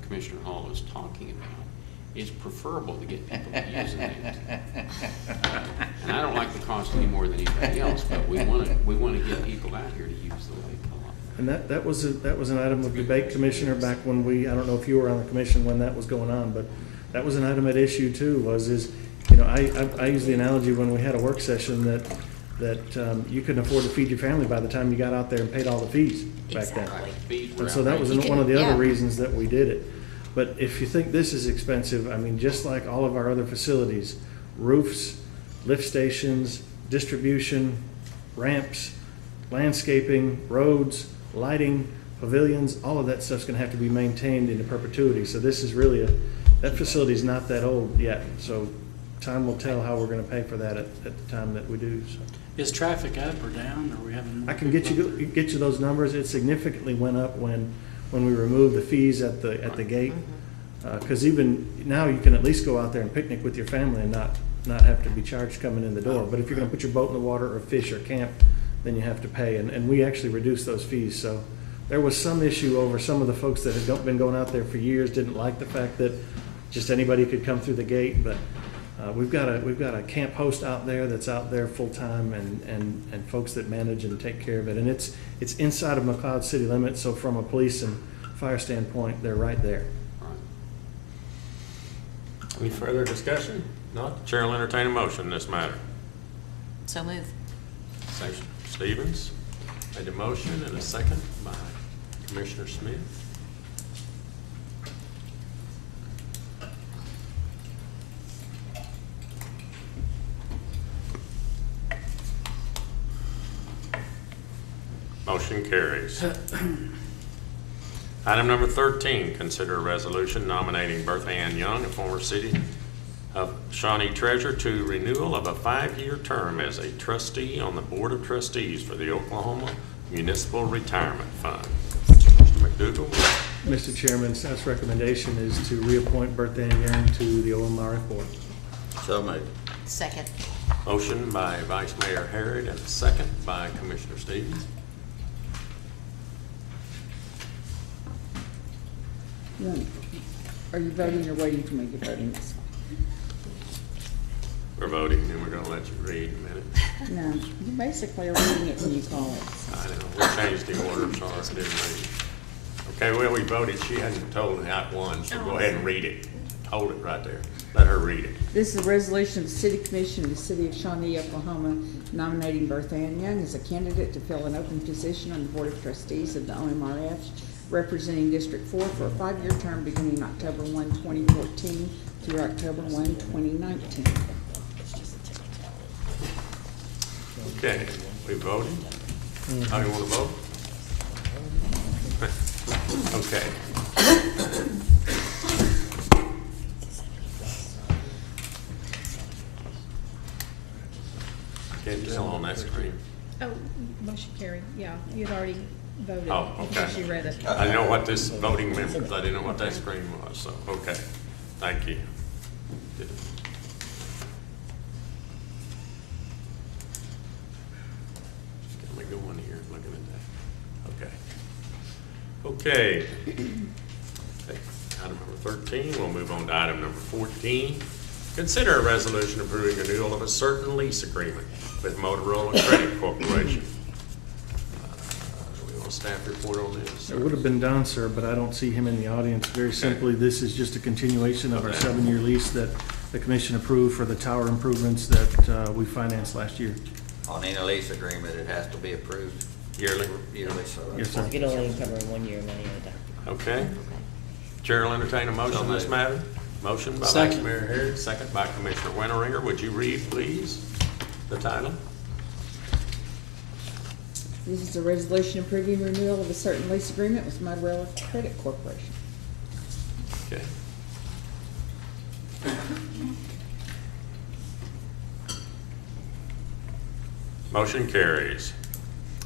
Commissioner Hall was talking about, it's preferable to get people using it. And I don't like the cost any more than anybody else, but we want to get people out here to use the lake a lot. And that was an item of debate, Commissioner, back when I don't know if you were on the commission when that was going on, but that was an item at issue too, I use the analogy when we had a work session that you couldn't afford to feed your family by the time you got out there and paid all the fees back then. Exactly. Fees were And so that was outrageous. one of the other Yeah. reasons that we did it. But if you think this is expensive, just like all of our other facilities, roofs, lift stations, distribution, ramps, landscaping, roads, lighting, pavilions, all of that stuff's gonna have to be maintained into perpetuity. So this is really that facility's not that old yet. So time will tell how we're gonna pay for that at the time that we do, so. Is traffic up or down, or we having? I can get you those numbers. It significantly went up when we removed the fees at the gate. Because even now you can at least go out there and picnic with your family and not have to be charged coming in the door. But if you're gonna put your boat in the water or fish or camp, then you have to pay. And we actually reduced those fees. So there was some issue over some of the folks that had been going out there for years, didn't like the fact that just anybody could come through the gate. But we've got a camp host out there that's out there full time and folks that manage and take care of it. And it's inside of McLeod city limits, so from a police and fire standpoint, they're right there. Any further discussion? Not, the chair will entertain a motion in this matter. So move. Section Stevens made a motion and a second by Commissioner Smith. Motion carries. Item number 13, consider a resolution nominating Bertha Ann Young, a former city of Shawnee treasurer, to renewal of a 5-year term as a trustee on the Board of Trustees for the Oklahoma Municipal Retirement Fund. Mr. McDougal. Mr. Chairman, staff's recommendation is to reappoint Bertha Ann Young to the OMRF Board. So moved. Second. Motion by Vice Mayor Harrod and a second by Commissioner Stevens. Are you voting or waiting for me to vote in this We're voting, and we're gonna let you read in a minute. one? No, you basically are reading it when you call it. I don't know, we changed the order, sorry, I didn't read it. Okay, well, we voted, she hadn't told how it won, so go ahead and read it. Hold it right there, let her read it. This is a resolution of the City Commission of the City of Shawnee, Oklahoma, nominating Bertha Ann Young as a candidate to fill an open position on the Board of Trustees of the OMRF, representing District 4 for a 5-year term beginning October 1, 2014 through October 1, 2019. Okay, we voted? How do you want to vote? Okay. Can't tell on that screen. Oh, motion carried, yeah, you'd already voted. Oh, okay. Because you read it. I didn't know what this voting meant, I didn't know what that screen was, so, okay, thank you. Just got me going here, looking at that. Okay. Okay, item number 13, we'll move on to item number 14. Consider a resolution approving renewal of a certain lease agreement with Motorola Credit Corporation. We will staff report on this? It would have been done, sir, but I don't see him in the audience. Very simply, this is just a continuation of our Okay. 7-year lease that the commission approved for the tower improvements that we financed last year. On any lease agreement, it has to be approved Yearly? yearly, so. Yes, sir. You can only cover 1 year money at a time. Okay. Chair will entertain a motion on this matter. Motion by Vice Second. Mayor Harris, second by Commissioner Winteringer. Would you read, please, the title? This is a resolution approving renewal of a certain lease agreement with Motorola Credit Corporation. Okay. Motion carries.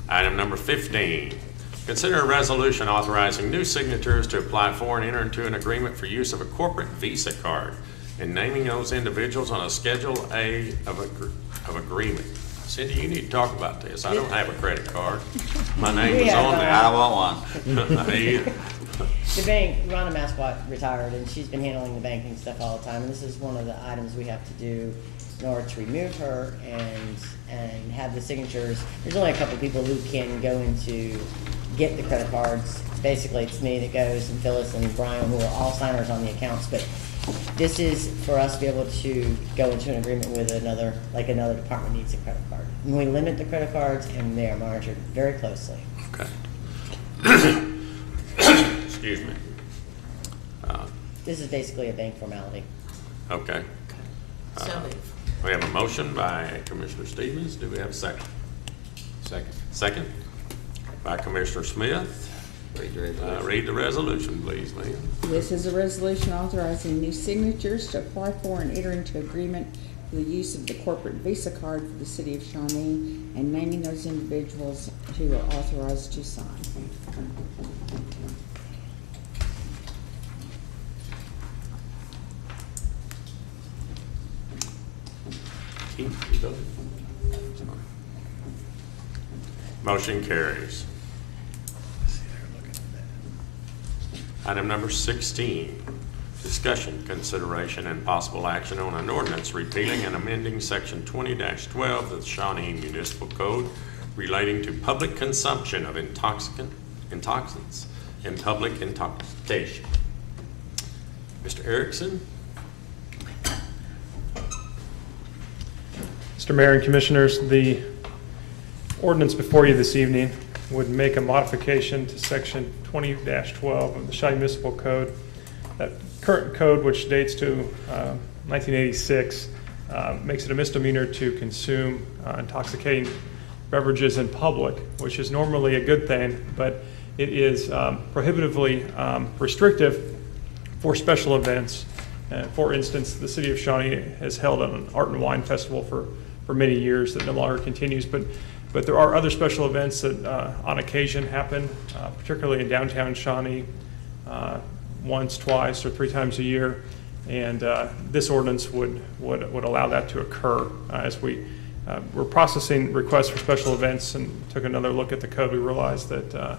Item number 15, consider a resolution authorizing new signatures to apply for and enter into an agreement for use of a corporate Visa card and naming those individuals on a Schedule A of agreement. Cindy, you need to talk about this. I don't have a credit card. My name is on there. I want one. I need it. The bank, Rhonda Mascot retired, and she's been handling the banking stuff all the time, and this is one of the items we have to do in order to remove her and have the signatures. There's only a couple people who can go into, get the credit cards. Basically, it's me that goes, and Phyllis and Brian, who are all signers on the accounts, but this is for us to be able to go into an agreement with another, like another department needs a credit card. And we limit the credit cards, and they are monitored very closely. Okay. Excuse me. This is basically a bank formality. Okay. So moved. We have a motion by Commissioner Stevens. Do we have a second? Second. Second by Commissioner Smith. Read the resolution, please, ma'am. This is a resolution authorizing new signatures to apply for and enter into agreement for the use of the corporate Visa card for the city of Shawnee and naming those individuals who are authorized to sign. Keith, you voted? Sorry. Motion carries. Item number 16, discussion, consideration, and possible action on an ordinance repealing and amending section 20-12 of the Shawnee Municipal Code relating to public consumption of intoxicants and public intoxication. Mr. Erickson? Mr. Mayor and Commissioners, the ordinance before you this evening would make a modification to section 20-12 of the Shawnee Municipal Code. That current code, which dates to 1986, makes it a misdemeanor to consume intoxicating beverages in public, which is normally a good thing, but it is prohibitively restrictive for special events. For instance, the city of Shawnee has held an art and wine festival for many years that no longer continues, but there are other special events that on occasion happen, particularly in downtown Shawnee, once, twice, or 3 times a year. And this ordinance would allow that to occur. As we're processing requests for special events and took another look at the code, we realized that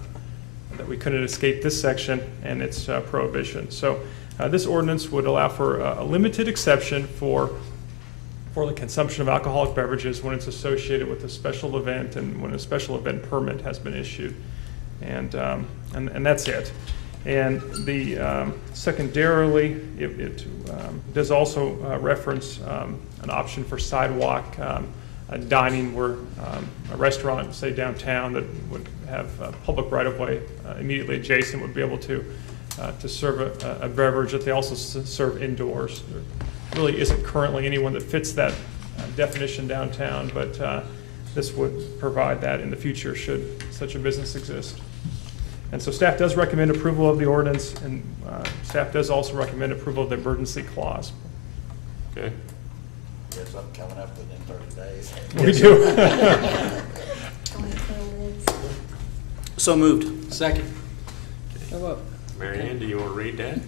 we couldn't escape this section and its prohibition. So this ordinance would allow for a limited exception for the consumption of alcoholic beverages when it's associated with a special event and when a special event permit has been issued. And that's it. And the secondarily, it does also reference an option for sidewalk dining where a restaurant, say downtown, that would have public right-of-way immediately adjacent would be able to serve a beverage that they also serve indoors. There really isn't currently anyone that fits that definition downtown, but this would provide that in the future should such a business exist. And so staff does recommend approval of the ordinance, and staff does also recommend approval of the emergency clause. Okay. Yes, I'm coming up within 30 days. We do. So moved. Second. Mary Ann, do you want to read that?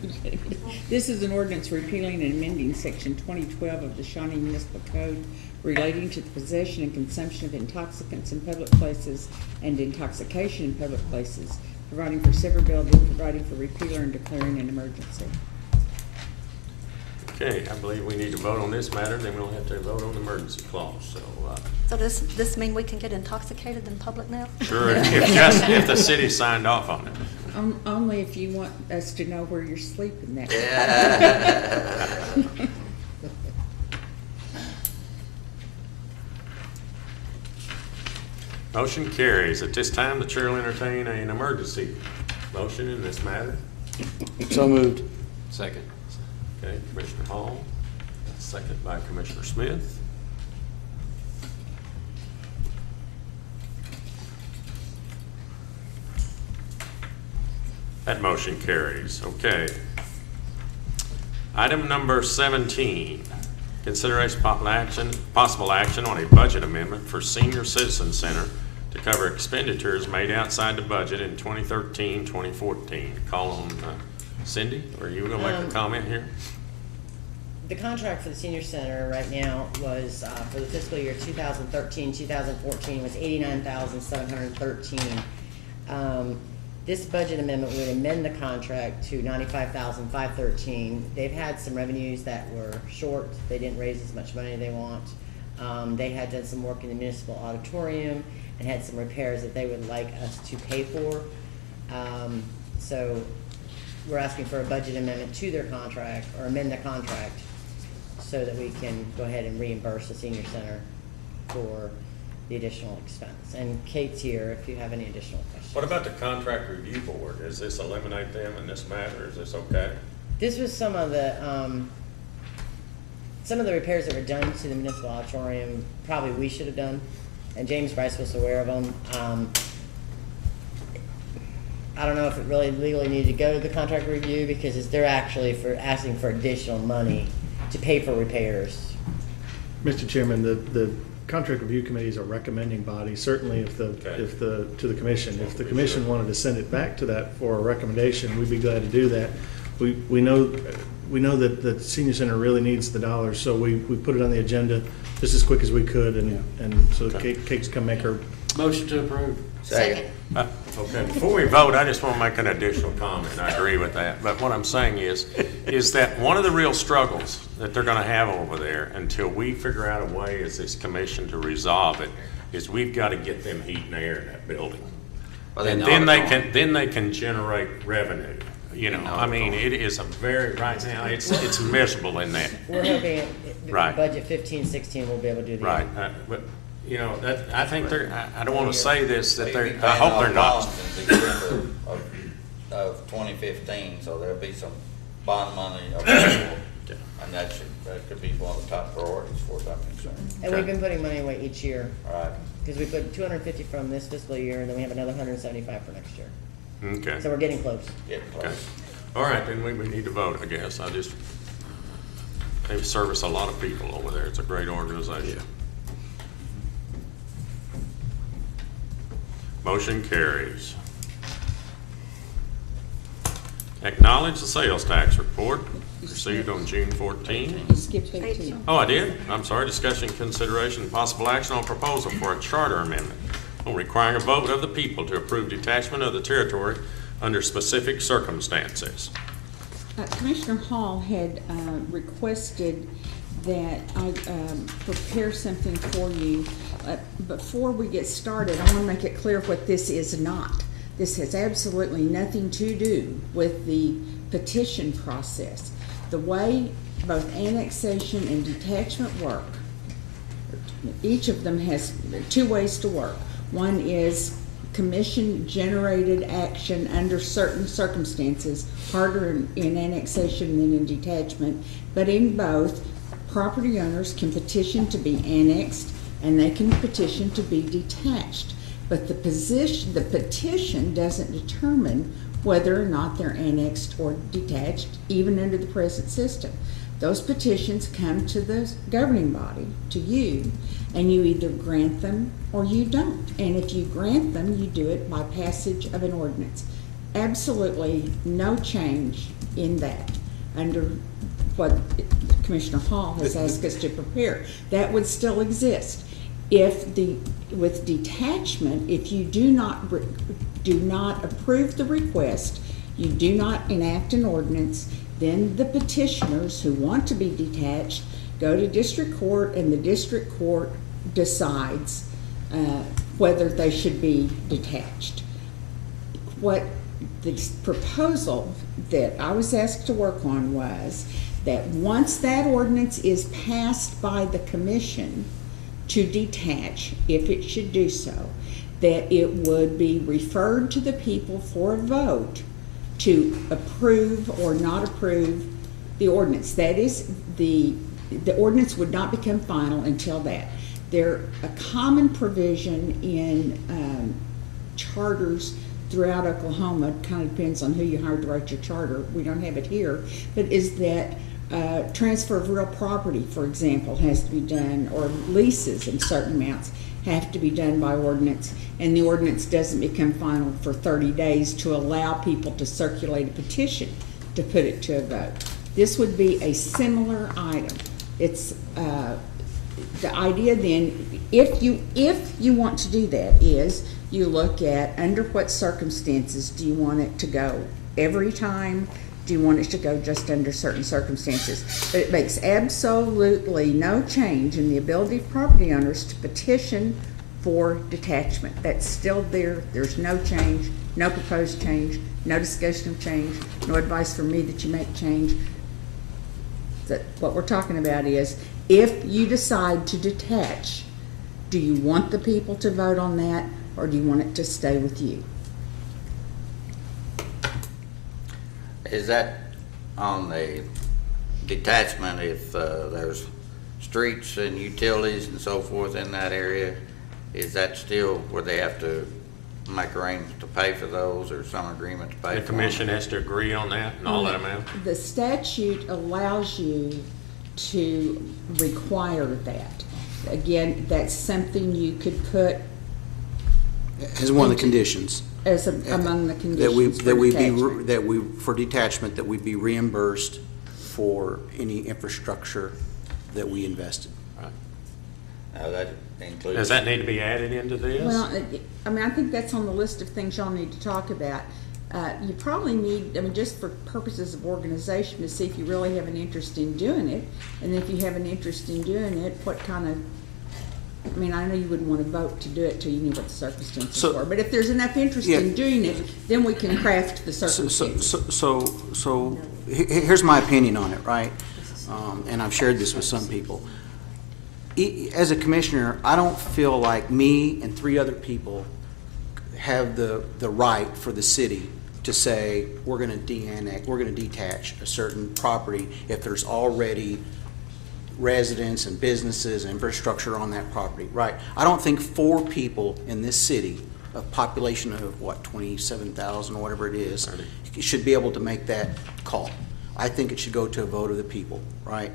This is an ordinance repealing and amending section 2012 of the Shawnee Municipal Code relating to the possession and consumption of intoxicants in public places and intoxication in public places, providing for severability, providing for repealer, and declaring an emergency. Okay, I believe we need to vote on this matter, then we'll have to vote on the emergency clause. So So this mean we can get intoxicated in public now? Sure, if the city signed off on it. Only if you want us to know where you're sleeping that night. Motion carries. At this time, the chair will entertain an emergency motion in this matter. So moved. Second. Okay, Commissioner Hall, second by Commissioner Smith. That motion carries. Okay. Item number 17, consideration possible action on a budget amendment for Senior Citizen Center to cover expenditures made outside the budget in 2013, 2014. Call on Cindy, or you going to make a comment here? The contract for the senior center right now was, for the fiscal year 2013, 2014 was $89,713. This budget amendment would amend the contract to $95,513. They've had some revenues that were short. They didn't raise as much money as they want. They had done some work in the municipal auditorium and had some repairs that they would like us to pay for. So we're asking for a budget amendment to their contract, or amend the contract, so that we can go ahead and reimburse the senior center for the additional expense. And Kate's here if you have any additional questions. What about the contract review board? Does this eliminate them in this matter? Is this okay? This was some of the repairs that were done to the municipal auditorium, probably we should have done, and James Bryce was aware of them. I don't know if it really legally needed to go to the contract review, because they're actually asking for additional money to pay for repairs. Mr. Chairman, the contract review committee is a recommending body, certainly to the commission. If the commission wanted to send it back to that for a recommendation, we'd be glad to do that. We know that the senior center really needs the dollars, so we put it on the agenda just as quick as we could, and so Kate's come make her. Motion to approve. Second. Okay, before we vote, I just want to make an additional comment. I agree with that. But what I'm saying is that one of the real struggles that they're going to have over there, until we figure out a way as this commission to resolve it, is we've got to get them heat and air in that building. Well, And then they can generate revenue. You know, I mean, it is right now, it's miserable in that. We're hoping Right. budget 15-16 we'll be able to do the. Right, but, you know, I think I don't want to say this, that I hope they're not. In December of 2015, so there'll be some bond money available, and that could be one of the top priorities for that concern. And we've been putting money away each year. Right. Because we put 250 from this fiscal year, and then we have another 175 for next year. Okay. So we're getting close. Getting Okay. close. All right, then we need to vote, I guess. They service a lot of people over there. It's a great organization. Motion carries. Acknowledge the sales tax report received on June 14. You skipped 18. Oh, I did? I'm sorry. Discussion, consideration, and possible action on proposal for a charter amendment on requiring a vote of the people to approve detachment of the territory under specific circumstances. Commissioner Hall had requested that I prepare something for you. Before we get started, I want to make it clear what this is not. This has absolutely nothing to do with the petition process. The way both annexation and detachment work, each of them has two ways to work. One is commission-generated action under certain circumstances, harder in annexation than in detachment, but in both, property owners can petition to be annexed and they can petition to be detached. But the petition doesn't determine whether or not they're annexed or detached, even under the present system. Those petitions come to the governing body, to you, and you either grant them or you don't. And if you grant them, you do it by passage of an ordinance. Absolutely no change in that under what Commissioner Hall has asked us to prepare. That would still exist. With detachment, if you do not approve the request, you do not enact an ordinance, then the petitioners who want to be detached go to district court, and the district court decides whether they should be detached. What the proposal that I was asked to work on was that once that ordinance is passed by the commission to detach, if it should do so, that it would be referred to the people for a vote to approve or not approve the ordinance. That is, the ordinance would not become final until that. There, a common provision in charters throughout Oklahoma, it kind of depends on who you hire to write your charter, we don't have it here, but is that transfer of real property, for example, has to be done, or leases in certain amounts have to be done by ordinance, and the ordinance doesn't become final for 30 days to allow people to circulate a petition to put it to a vote. This would be a similar item. It's the idea then, if you want to do that, is you look at under what circumstances do you want it to go every time? Do you want it to go just under certain circumstances? But it makes absolutely no change in the ability of property owners to petition for detachment. That's still there. There's no change, no proposed change, no discussion of change, no advice from me that you make change. That what we're talking about is, if you decide to detach, do you want the people to vote on that, or do you want it to stay with you? Is that on the detachment if there's streets and utilities and so forth in that area? Is that still where they have to make arrangements to pay for those, or some agreement to pay for them? The commission has to agree on that and all that amount? The statute allows you to require that. Again, that's something you could put As one of the conditions. as among the conditions That we detachment. for detachment, that we be reimbursed for any infrastructure that we invested. Now that includes. Does that need to be added into this? Well, I mean, I think that's on the list of things y'all need to talk about. You probably need, I mean, just for purposes of organization, to see if you really have an interest in doing it. And if you have an interest in doing it, what kind of, I mean, I know you wouldn't want to vote to do it till you knew what the circumstances were. But if there's enough interest in doing it, then we can craft the circumstances. So here's my opinion on it, right? And I've shared this with some people. As a commissioner, I don't feel like me and 3 other people have the right for the city to say, we're gonna de-annex, we're gonna detach a certain property if there's already residents and businesses and infrastructure on that property, right? I don't think 4 people in this city, a population of what, 27,000 or whatever it is, should be able to make that call. I think it should go to a vote of the people, right?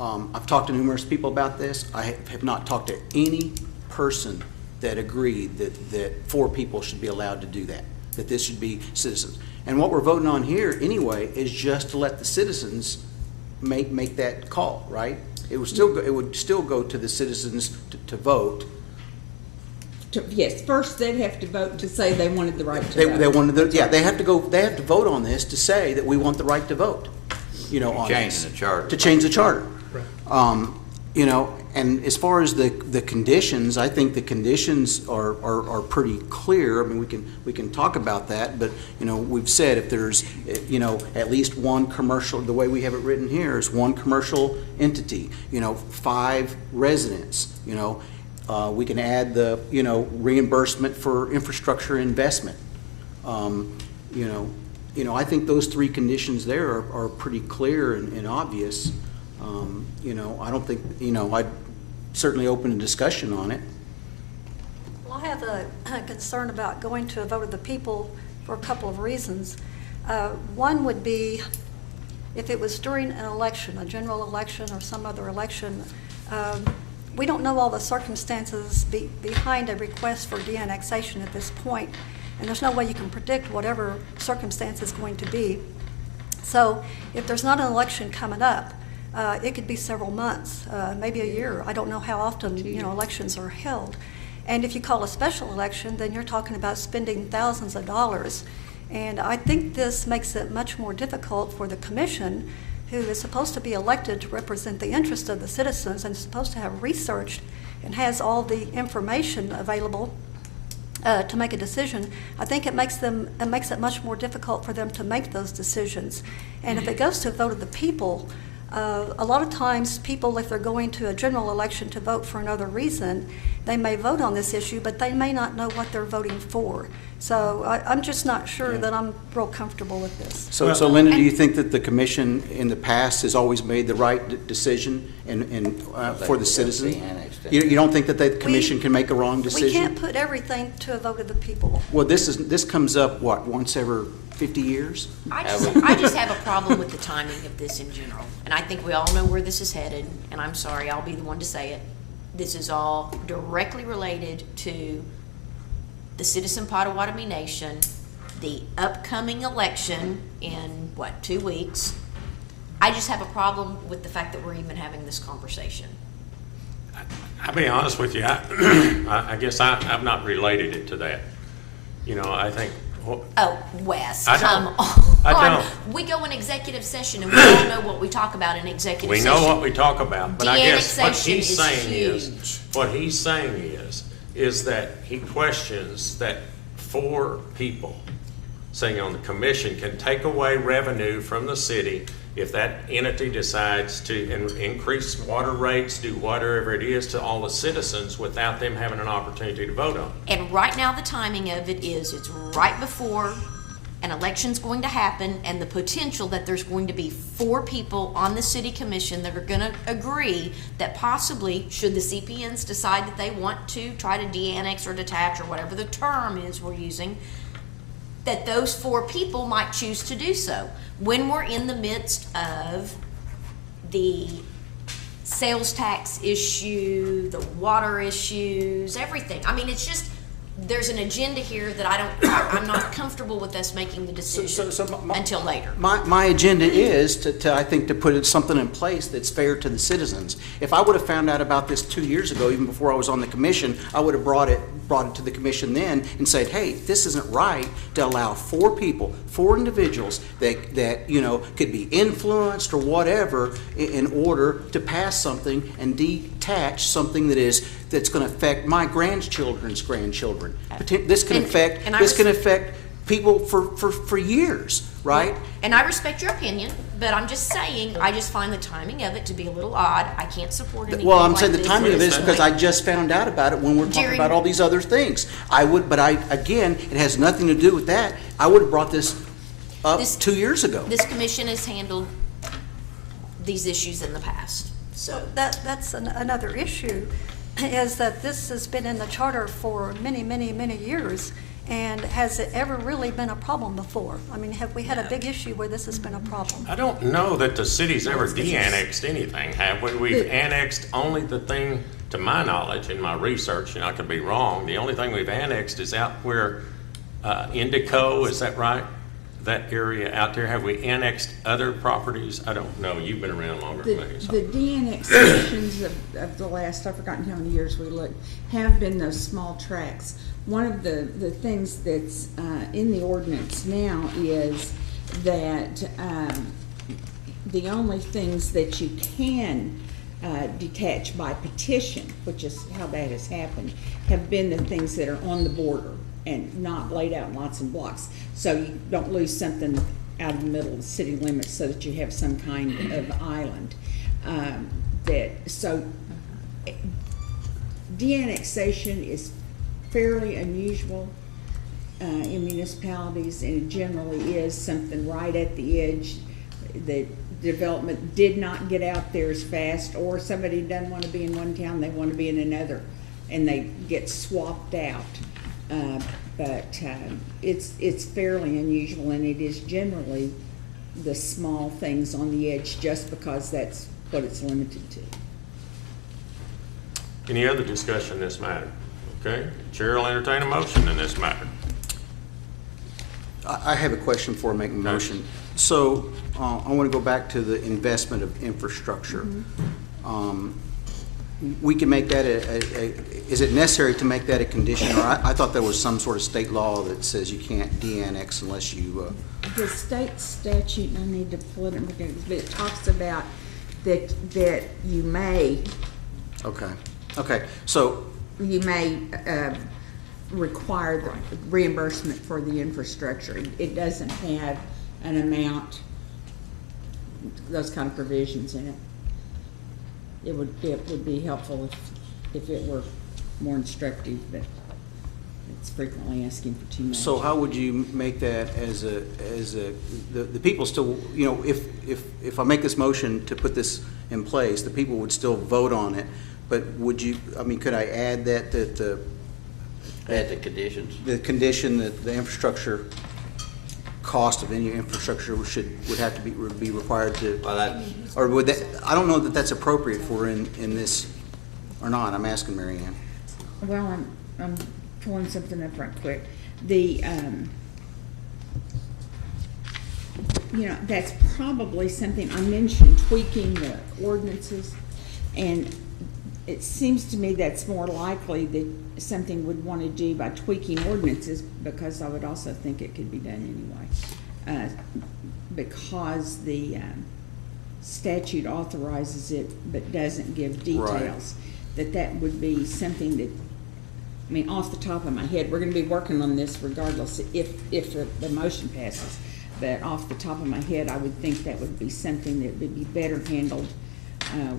I've talked to numerous people about this. I have not talked to any person that agreed that 4 people should be allowed to do that this should be citizens. And what we're voting on here anyway is just to let the citizens make that call, right? It would still go to the citizens to vote. Yes, first they'd have to vote to say they wanted the right to vote. They wanted they have to vote on this to say that we want the right to vote, you know, on this. Changing the charter. To change the charter. You know, and as far as the conditions, I think the conditions are pretty clear. I mean, we can talk about that, but, you know, we've said if there's, you know, at least one commercial, the way we have it written here is 1 commercial entity, you know, 5 residents, you know, we can add the, you know, reimbursement for infrastructure investment. You know, I think those 3 conditions there are pretty clear and obvious. You know, I don't think, you know, I'd certainly open a discussion on it. Well, I have a concern about going to a vote of the people for a couple of reasons. One would be if it was during an election, a general election or some other election. We don't know all the circumstances behind a request for de-annexation at this point, and there's no way you can predict whatever circumstance is going to be. So if there's not an election coming up, it could be several months, maybe a year. I don't know how often, you know, elections are held. And if you call a special election, then you're talking about spending thousands of dollars. And I think this makes it much more difficult for the commission, who is supposed to be elected to represent the interest of the citizens and is supposed to have researched and has all the information available to make a decision, I think it makes it much more difficult for them to make those decisions. And if it goes to a vote of the people, a lot of times people, if they're going to a general election to vote for another reason, they may vote on this issue, but they may not know what they're voting for. So I'm just not sure that I'm real comfortable with this. So Linda, do you think that the commission in the past has always made the right decision for the citizens? You don't think that the commission can make a wrong decision? We can't put everything to a vote of the people. Well, this comes up, what, once every 50 years? I just have a problem with the timing of this in general. And I think we all know where this is headed, and I'm sorry, I'll be the one to say it. This is all directly related to the Citizen Potawatomi Nation, the upcoming election in, 2 weeks. I just have a problem with the fact that we're even having this conversation. I'll be honest with you, I guess I've not related it to that. You know, I think. Oh, Wes, I come don't. on. I don't. We go in executive session and we all know what we talk about in executive We session. know what we talk about, but I guess what De-annexation he's is saying huge. is that he questions that 4 people sitting on the commission can take away revenue from the city if that entity decides to increase water rates, do whatever it is to all the citizens without them having an opportunity to vote on it. And right now, the timing of it is, it's right before an election's going to happen, and the potential that there's going to be 4 people on the city commission that are gonna agree that possibly, should the CPNs decide that they want to try to de-annex or detach, or whatever the term is we're using, that those 4 people might choose to do so. When we're in the midst of the sales tax issue, the water issues, everything. I mean, it's just, there's an agenda here that I'm not comfortable with us making the decision until later. My agenda is I think, to put something in place that's fair to the citizens. If I would have found out about this 2 years ago, even before I was on the commission, I would have brought it to the commission then and said, hey, this isn't right to allow 4 people, 4 individuals that you know, could be influenced or whatever in order to pass something and detach something that's going to affect my grandchildren's grandchildren. This can affect people for years, right? And I respect your opinion, but I'm just saying, I just find the timing of it to be a little odd. I can't support anything Well, I'm like saying the this timing at of this this because point. I just found out about it when we're talking about all these other things. Again, it has nothing to do with that. I would have brought this up 2 years ago. This commission has handled these issues in the past, so. That's another issue, is that this has been in the charter for many, many, many years. And has it ever really been a problem before? I mean, have we had a big issue where this has been a problem? I don't know that the city's ever de-annexed anything, have we? We've annexed only the thing, to my knowledge, in my research, and I could be wrong, the only thing we've annexed is out where Indico, is that right? That area out there, have we annexed other properties? I don't know, you've been around longer than me. So. The de-annexations of the last, I've forgotten how many years we looked, have been those small tracts. One of the things that's in the ordinance now is that the only things that you can detach by petition, which is how that has happened, have been the things that are on the border and not laid out in lots and blocks. So you don't lose something out of the middle of the city limits so that you have some kind of island. So de-annexation is fairly unusual in municipalities, and it generally is something right at the edge. The development did not get out there as fast, or somebody doesn't want to be in one town, they want to be in another, and they get swapped out. But it's fairly unusual, and it is generally the small things on the edge, just because that's what it's limited to. Any other discussion in this matter? Okay, Chair will entertain a motion in this matter. I have a question before I make a motion. So I want to go back to the investment of infrastructure. We can make that is it necessary to make that a condition? Or I thought there was some sort of state law that says you can't de-annex unless you... The state statute, and I need to pull it in, but it talks about that you may. Okay. Okay, so, you may require the reimbursement for the infrastructure. It doesn't have an amount, those kind of provisions in it. It would be helpful if it were more instructive, but it's frequently asking for too much. so how would you make that as the people still, you know, if I make this motion to put this in place, the people would still vote on it, but would you, I mean, could I add that Add the conditions. the condition that the infrastructure, cost of any infrastructure would have to be required to, Well, that, or would that, I don't know that that's appropriate for in this, or not, I'm asking Mary Ann. Well, I'm pulling something up right quick. The, you know, that's probably something, I mentioned tweaking the ordinances, and it seems to me that's more likely that something would want to do by tweaking ordinances, because I would also think it could be done anyway. Because the statute authorizes it but doesn't give details. That would be something that, I mean, off the top of my head, we're gonna be working on this regardless if the motion passes. But off the top of my head, I would think that would be something that would be better handled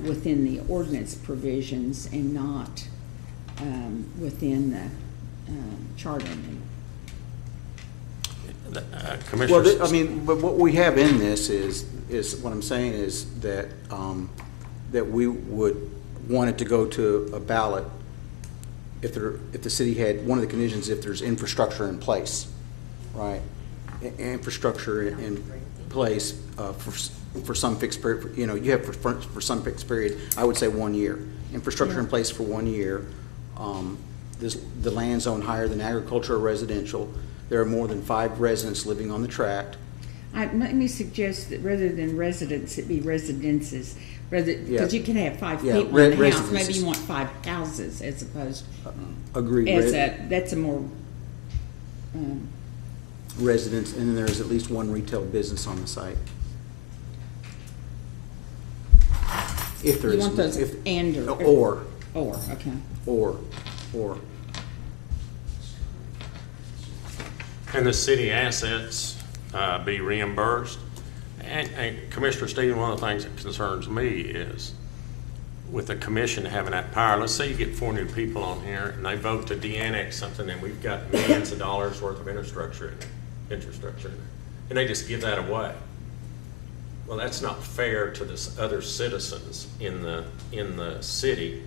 within the ordinance provisions and not within the charter amendment. Well, Commissioners, I mean, but what we have in this is what I'm saying is that, that we would want it to go to a ballot if the city had, one of the conditions, if there's infrastructure in place, right? Infrastructure in place for some fixed period, you know, you have for some fixed period, I would say 1 year. Infrastructure in place for 1 year. The land's owned higher than agriculture or residential. There are more than 5 residents living on the tract. Let me suggest that rather than residents, it be residences, because you can have 5 Yeah, people in the house, residences. maybe you want 5 houses as opposed, Agreed. that's a more, Residents, and then there's at least 1 retail business on the site. If there you is. want those if- and Or. okay. Or. and the city assets be reimbursed. And Commissioner Stephen, one of the things that concerns me is with the commission having that power, let's say you get 4 new people on here and they vote to de-annex something and we've got millions of dollars worth of infrastructure, and they just give that away. Well, that's not fair to the other citizens in the city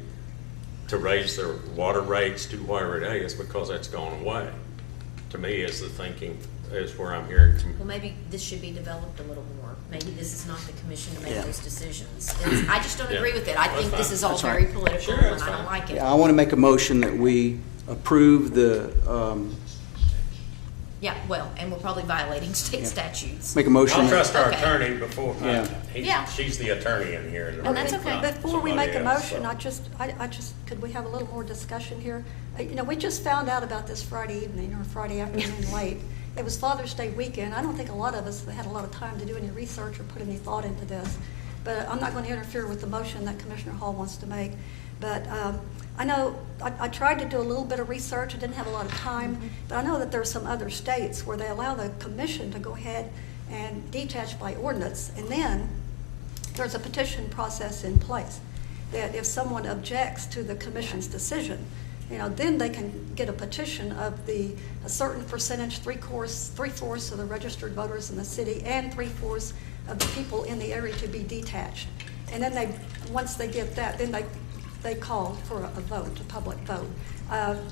to raise their water rates, do whatever it is, because that's gone away. To me, is the thinking, is where I'm hearing from. Well, maybe this should be developed a little more. Maybe this is not the commission to make Yeah. those decisions. I just don't Yeah. agree with it. I That's think this fine. is all That's very fine. political, Sure, and that's I don't fine. like it. I want to make a motion that we approve the, Yeah, well, and we're probably violating state Yeah. statutes. make a motion. I'll that- trust our Okay. attorney before, Yeah. Yeah. she's the attorney in here. in the And that's room, okay. not Before we make a somebody else, motion, so. could we have a little more discussion here? You know, we just found out about this Friday evening or Friday afternoon late. It was Father's Day weekend. I don't think a lot of us had a lot of time to do any research or put any thought into this. But I'm not going to interfere with the motion that Commissioner Hall wants to make. But I know, I tried to do a little bit of research. I didn't have a lot of time. But I know that there are some other states where they allow the commission to go ahead and detach by ordinance. And then there's a petition process in place that if someone objects to the commission's decision, you know, then they can get a petition of a certain percentage, 3/4 of the registered voters in the city and 3/4 of the people in the area to be detached. And then once they get that, then they call for a vote, a public vote.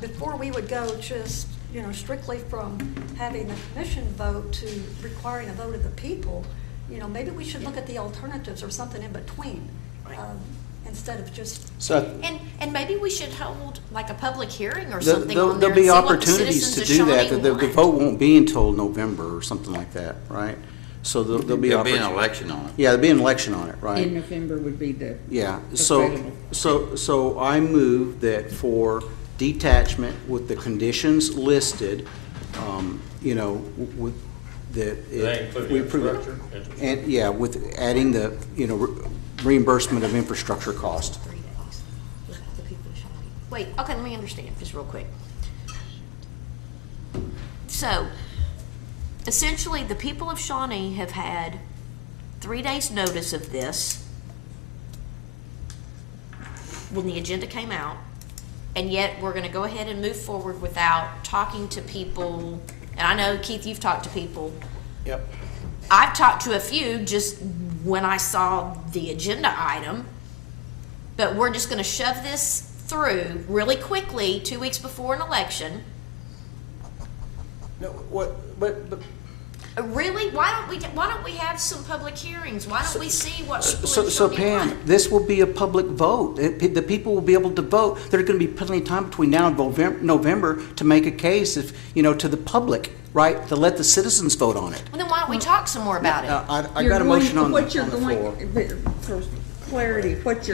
Before we would go just, you know, strictly from having the commission vote to requiring a vote of the people, you know, maybe we should look at the alternatives or something in between, instead of just. So And maybe we should hold like a public hearing or something on there there'll and be see what the opportunities citizens to of do that. Shawnee The want. vote won't be until November or something like that, right? So there'll be. There'll be an opportun- election on it. Yeah, there'll be an election on it, right? In November would be the. Yeah, Available. so I move that for detachment with the conditions listed, you know, with the. They include we approve it. infrastructure? And, yeah, with adding the, you know, reimbursement of infrastructure cost. 3 days. The people should Wait, okay, let me understand, just real quick. So, essentially, the people of Shawnee have had 3 days' notice of this when the agenda came out, and yet we're gonna go ahead and move forward without talking to people. And I know, Keith, you've talked to people. Yep. I've talked to a few just when I saw the agenda item, but we're just gonna shove this through really quickly 2 weeks before an election. No, what, but Really? Why don't we have some public hearings? Why don't we see what people So, in so Shawnee Pam, want? this will be a public vote. The people will be able to vote. There's going to be plenty of time between now and November to make a case, if, to the public, right? To let the citizens vote on it. Well, then why don't we talk some more about it? I got a motion on the What you're floor. for clarity, what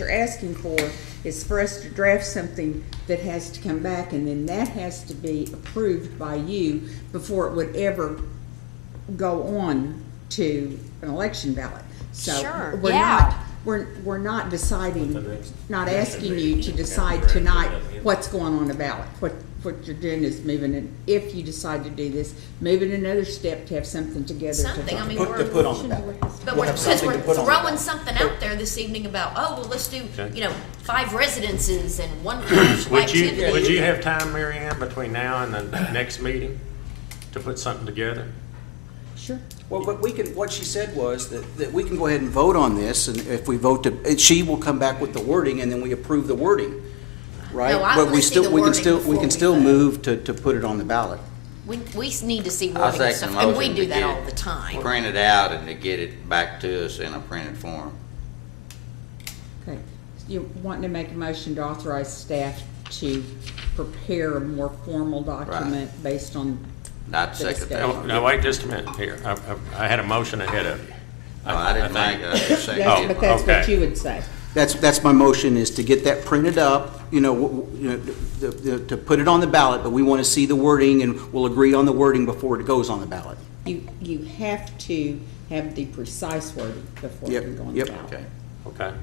you're asking for is for us to draft something that has to come back, and then that has to be approved by you before it would ever go on to an election ballot. So Sure, we're yeah. we're not deciding, not asking you to decide tonight what's going on the ballot. What you're doing is moving it, if you decide to do this, moving another step to have something together to Something, talk I mean, about. To put on the ballot. But We'll we're, have because something we're to put on the throwing ballot. something out there this evening about, oh, well, let's do, Okay. 5 residences and 1 commercial Would activity. you have time, Mary Ann, between now and the next meeting to put something together? Sure. Well, but what she said was that we can go ahead and vote on this, and if we vote she will come back with the wording, and then we approve the wording, right? No, I But wanna we see still, the we can wording still, we before can we still vote. move to put it on the ballot. We need to see I'll wording and second stuff, the and we motion do to that get all it the time. Print it out and to get it back to us in a printed form. Okay, you wanting to make a motion to authorize staff to prepare a more formal document based on, I'd second that. No, no, wait just a minute here. I had a motion ahead of you. No, I didn't make a second. that's, but that's what okay. you would say. That's my motion, is to get that printed up, to put it on the ballot, but we want to see the wording, and we'll agree on the wording before it goes on the ballot. You have to have the precise wording before it Yep, can go on the yep. ballot. Okay. Okay.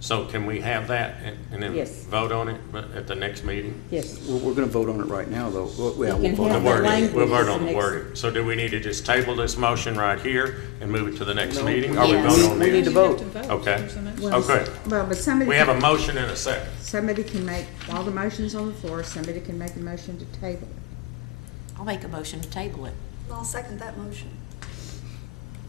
So can we have that and then Yes. vote on it at the next meeting? Yes. We're going to vote on it right now, though. Yeah, You we'll can vote The have on the it. wording, language we'll vote is on the the next- wording. So do we need to just table this motion right here and move it to the next meeting? Or we Yes. vote on We need to this? vote. Okay, Well, okay. Well, but somebody. We have a can- motion and a second. Somebody can make, while the motion's on the floor, somebody can make a motion to table it. I'll make a motion to table it. I'll second that motion.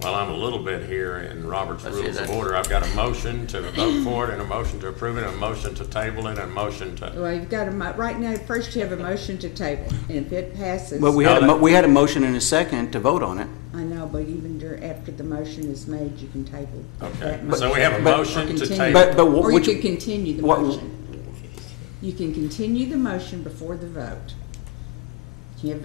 Well, I'm a little bit here in Robert's Let's hear Rules of that. Order. I've got a motion to vote for it and a motion to approve it, and a motion to table it, and a motion to, Well, you've got right now, first you have a motion to table, and if it passes. Well, we had a motion and a second to vote on it. I know, but even after the motion is made, you can table. okay. that So we have a motion. motion Or to continue. table. But Or you which- can continue the what- motion. You can continue the motion before the vote. You have,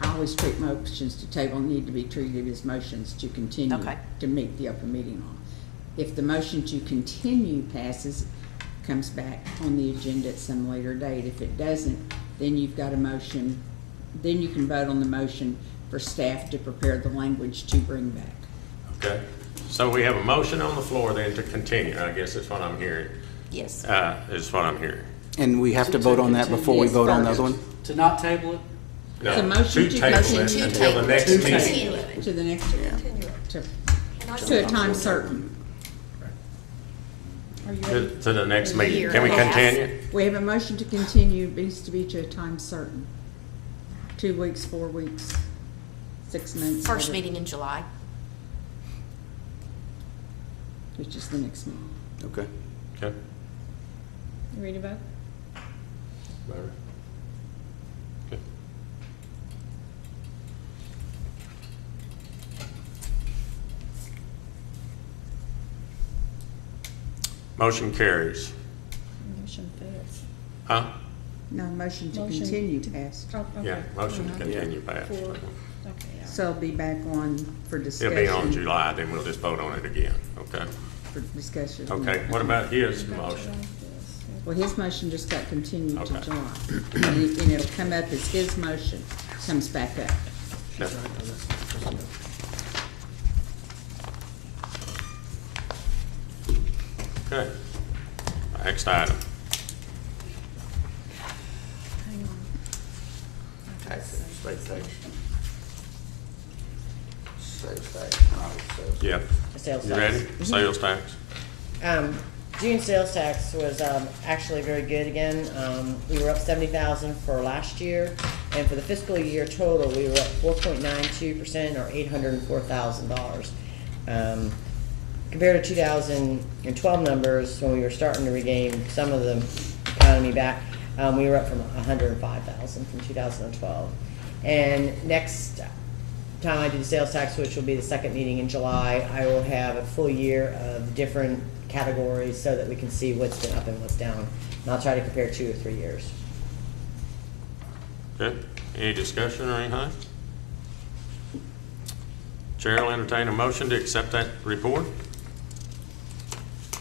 I always treat motions to table need to be treated as motions to continue, Okay. to meet the open meeting law. If the motion to continue passes, comes back on the agenda at some later date. If it doesn't, then you've got a motion, then you can vote on the motion for staff to prepare the language to bring back. Okay. So we have a motion on the floor then to continue. I guess that's what I'm hearing. Yes. Is what I'm hearing. And we have to vote on that before we Yes, vote on the first. other one? To not table it? No, It's a motion to table motion it to until the table. next To meeting. continue it. To the next, to a time certain. Are you ready? To the next meeting. Year Can we and a half. continue? We have a motion to continue, it needs to be to a time certain. 2 weeks, 4 weeks, 6 months. First whatever, meeting in July. Which is the next meeting. Okay. Okay. You ready to vote? Better. Okay. Motion carries. Motion fails. Huh? No, motion to Motion continue to- passed. Oh, okay. Yeah, motion to Uh-huh. continue passed. For- Okay, yeah. So it'll be back on for It'll discussion. be on July, then we'll just vote on it again, okay? For discussion. Okay, what about his motion? Well, his motion just got continued to Okay. July. And it'll come up as his motion comes back up. Okay. Okay. Next item. Taxes, state tax. Sales tax, no, sales. Yeah. Sales You tax. ready? Sales tax. June sales tax was actually very good again. We were up 70,000 for last year, and for the fiscal year total, we were up 4.92% or $804,000. Compared to 2012 numbers, when we were starting to regain some of the economy back, we were up from 105,000 from 2012. And next time I do the sales tax, which will be the second meeting in July, I will have a full year of different categories so that we can see what's been up and what's down. And I'll try to compare 2 or 3 years. Okay. Any discussion or anything? Chair will entertain a motion to accept that report.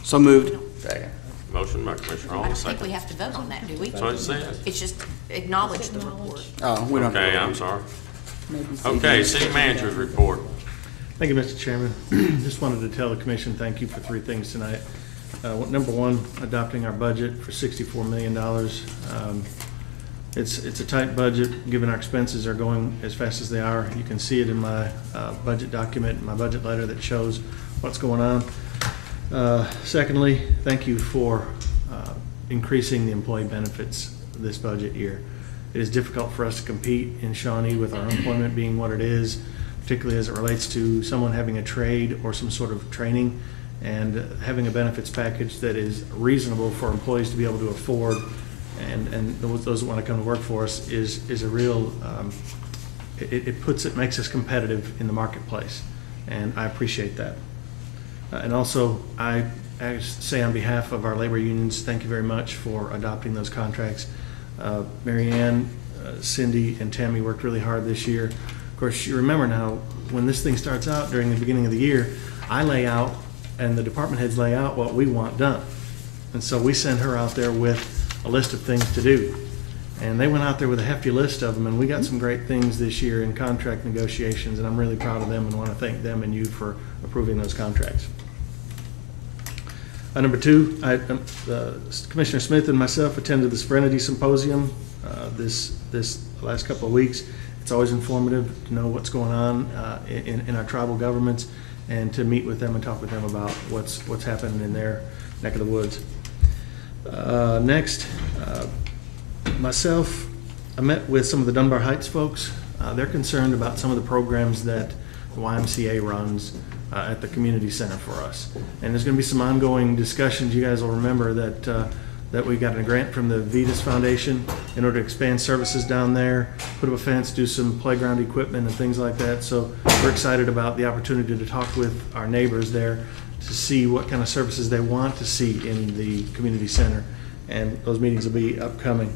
So moved. Second. Motion by Commissioner I Hall, don't think we second. have to vote on that, do we? That's what it says. It's just acknowledge the report. Oh, we don't. Okay, I'm sorry. Okay, city manager's report. Thank you, Mr. Chairman. Just wanted to tell the commission thank you for 3 things tonight. Number one, adopting our budget for $64 million. It's a tight budget, given our expenses are going as fast as they are. You can see it in my budget document, my budget letter that shows what's going on. Secondly, thank you for increasing the employee benefits this budget year. It is difficult for us to compete in Shawnee with our unemployment being what it is, particularly as it relates to someone having a trade or some sort of training, and having a benefits package that is reasonable for employees to be able to afford, and those that want to come to work for us is a real, it makes us competitive in the marketplace, and I appreciate that. And also, I say on behalf of our labor unions, thank you very much for adopting those contracts. Mary Ann, Cindy, and Tammy worked really hard this year. Of course, you remember now, when this thing starts out during the beginning of the year, I lay out and the department heads lay out what we want done. And so we send her out there with a list of things to do. And they went out there with a hefty list of them, and we got some great things this year in contract negotiations, and I'm really proud of them and want to thank them and you for approving those contracts. Number two, Commissioner Smith and myself attended the Serenity Symposium this last couple of weeks. It's always informative to know what's going on in our tribal governments, and to meet with them and talk with them about what's happening in their neck of the woods. Next, myself, I met with some of the Dunbar Heights folks. They're concerned about some of the programs that the YMCA runs at the community center for us. And there's going to be some ongoing discussions. You guys will remember that we got a grant from the Vetus Foundation in order to expand services down there, put up a fence, do some playground equipment and things like that. So we're excited about the opportunity to talk with our neighbors there to see what kind of services they want to see in the community center. And those meetings will be upcoming.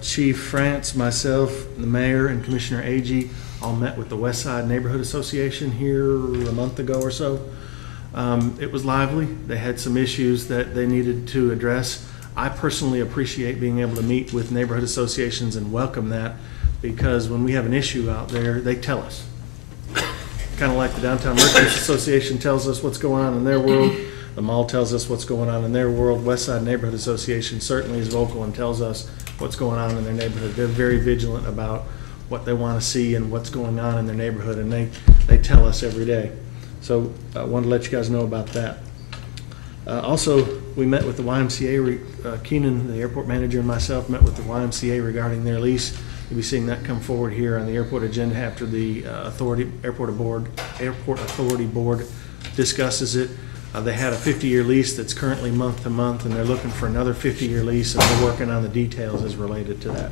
Chief France, myself, the mayor, and Commissioner Agee all met with the West Side Neighborhood Association here a month ago or so. It was lively. They had some issues that they needed to address. I personally appreciate being able to meet with neighborhood associations and welcome that, because when we have an issue out there, they tell us. Kind of like the Downtown Merchants Association tells us what's going on in their world. The mall tells us what's going on in their world. West Side Neighborhood Association certainly is vocal and tells us what's going on in their neighborhood. They're very vigilant about what they want to see and what's going on in their neighborhood, and they tell us every day. So I wanted to let you guys know about that. Also, we met with the YMCA, Keenan, the airport manager, and myself met with the YMCA regarding their lease. You'll be seeing that come forward here on the airport agenda after the Airport Authority Board discusses it. They had a 50-year lease that's currently month to month, and they're looking for another 50-year lease, and we're working on the details as related to that.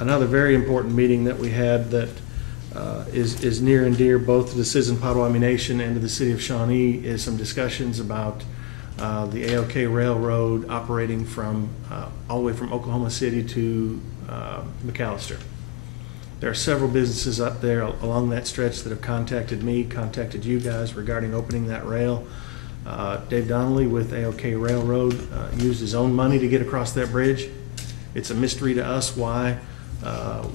Another very important meeting that we had that is near and dear both to the Citizen Potawatomi Nation and to the city of Shawnee is some discussions about the AOK Railroad operating from all the way from Oklahoma City to McAllister. There are several businesses up there along that stretch that have contacted me, contacted you guys regarding opening that rail. Dave Donnelly with AOK Railroad used his own money to get across that bridge. It's a mystery to us why